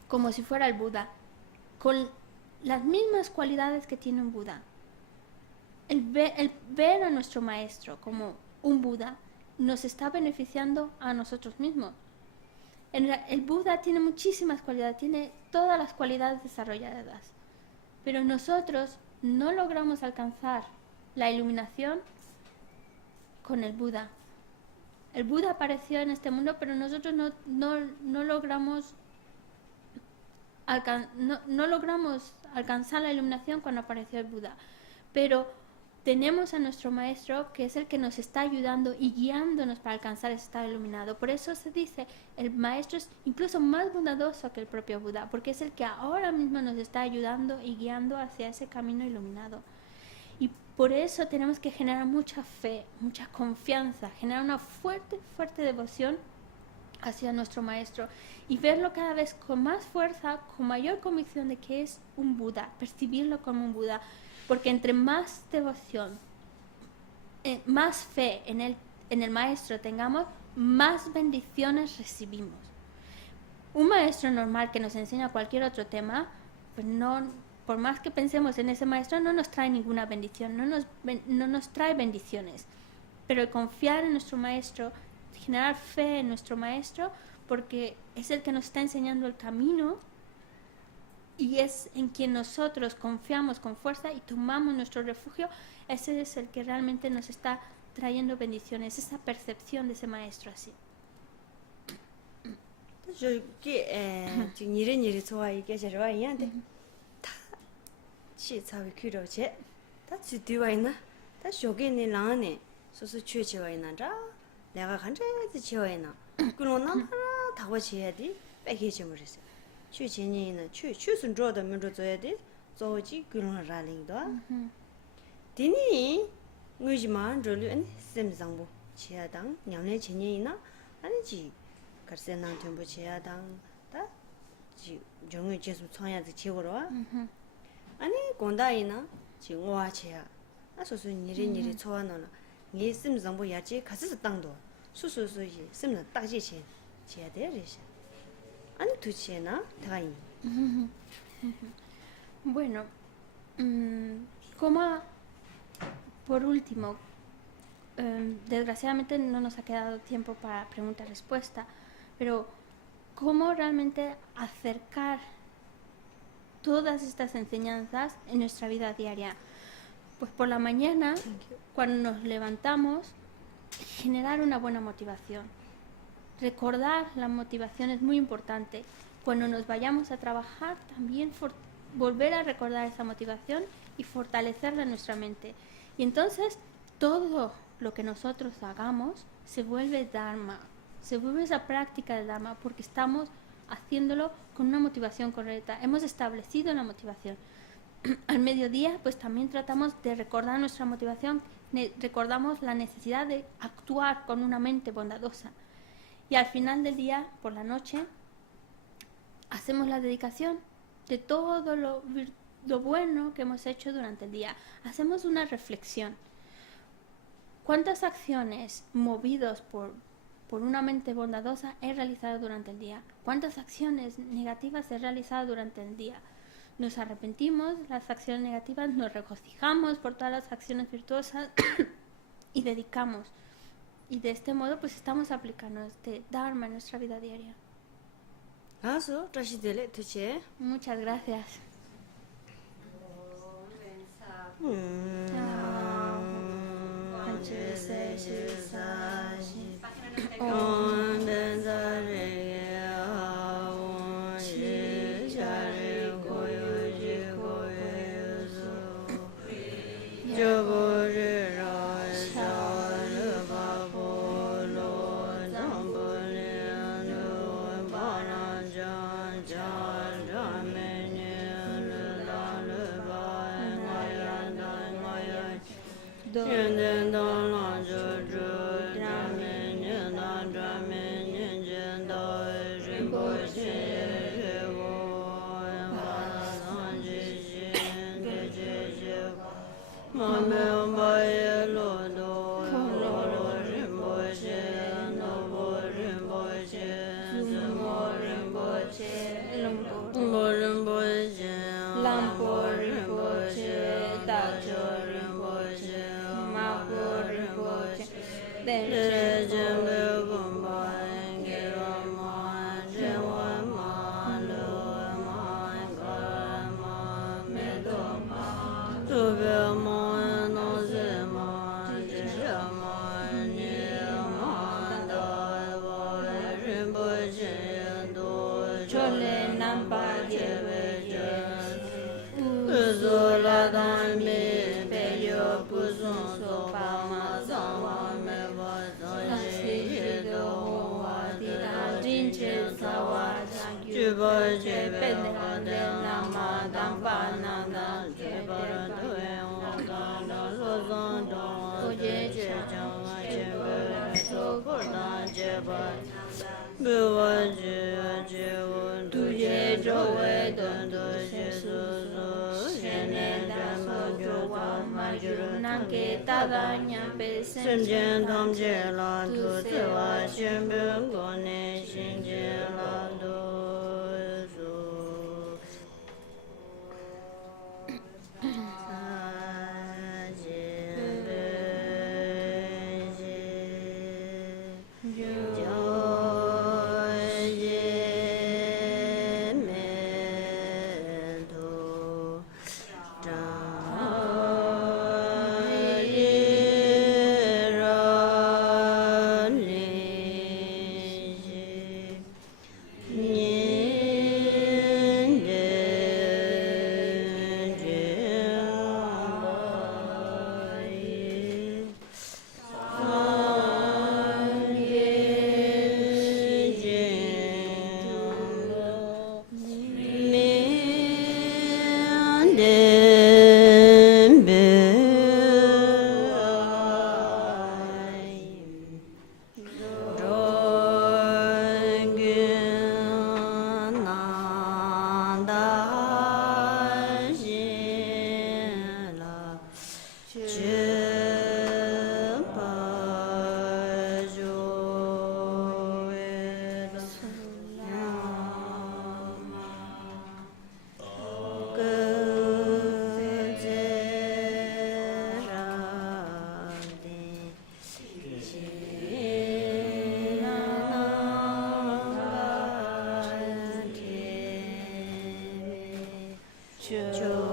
como si fuera el Buda, con las mismas cualidades que tiene un Buda. El ver a nuestro maestro como un Buda nos está beneficiando a nosotros mismos. El Buda tiene muchísimas cualidades, tiene todas las cualidades desarrolladas, pero nosotros no logramos alcanzar la iluminación con el Buda. El Buda apareció en este mundo, pero nosotros no logramos alcanzar la iluminación cuando apareció el Buda. Pero tenemos a nuestro maestro que es el que nos está ayudando y guiándonos para alcanzar ese estado iluminado. Por eso se dice, el maestro es incluso más bondadoso que el propio Buda, porque es el que ahora mismo nos está ayudando y guiando hacia ese camino iluminado. Y por eso tenemos que generar mucha fe, mucha confianza, generar una fuerte devoción hacia nuestro maestro y verlo cada vez con más fuerza, con mayor convicción de que es un Buda, percibirlo como un Buda, porque entre más devoción, más fe en el maestro tengamos, más bendiciones recibimos. Un maestro normal que nos enseña cualquier otro tema, pues no, por más que pensemos en ese maestro, no nos trae ninguna bendición, no nos trae bendiciones. Pero el confiar en nuestro maestro, generar fe en nuestro maestro, porque es el que nos está enseñando el camino y es en quien nosotros confiamos con fuerza y tomamos nuestro refugio, ese es el que realmente nos está trayendo bendiciones, esa percepción de ese maestro así. 저기 니리 좋아이 계셔와 이한테 다 치차위 규로제 다 지디와 있나 다 쇼게니 라네 소소 취치와 있나라 내가 간제지 지와 있나 그러나 다와 지야디 빼게지 모르세 취진이는 취순 줘도 먼저 줘야지 저지 그런 라링도 디니 의지만 저리 셈상보 지야당 냠내 진이나 아니지 karsenang tempo chea dang ta ji jongwe jesu chongya de chegoro wa ani gonda ina ji ngwa chea a so so niri chowa no ngi sim zangbo ya ji kasu dangdo su yi sim na da ji chen chea de re sha ani tu chea na ta yin. Bueno, como por último, desgraciadamente no nos ha quedado tiempo para pregunta-respuesta, pero ¿cómo realmente acercar todas estas enseñanzas en nuestra vida diaria? Pues por la mañana, cuando nos levantamos, generar una buena motivación. Recordar la motivación es muy importante. Cuando nos vayamos a trabajar, también volver a recordar esa motivación y fortalecerla en nuestra mente. Y entonces todo lo que nosotros hagamos se vuelve Dharma, se vuelve esa práctica de Dharma porque estamos haciéndolo con una motivación correcta. Hemos establecido la motivación. Al mediodía, pues también tratamos de recordar nuestra motivación, recordamos la necesidad de actuar con una mente bondadosa. Y al final del día, por la noche, hacemos la dedicación de todo lo bueno que hemos hecho durante el día. Hacemos una reflexión. ¿Cuántas acciones movidos por una mente bondadosa he realizado durante el día? ¿Cuántas acciones negativas he realizado durante el día? Nos arrepentimos de las acciones negativas, nos regocijamos por todas las acciones virtuosas y dedicamos. Y de este modo pues estamos aplicando este Dharma en nuestra vida diaria. Muchas gracias. Sem Gracias.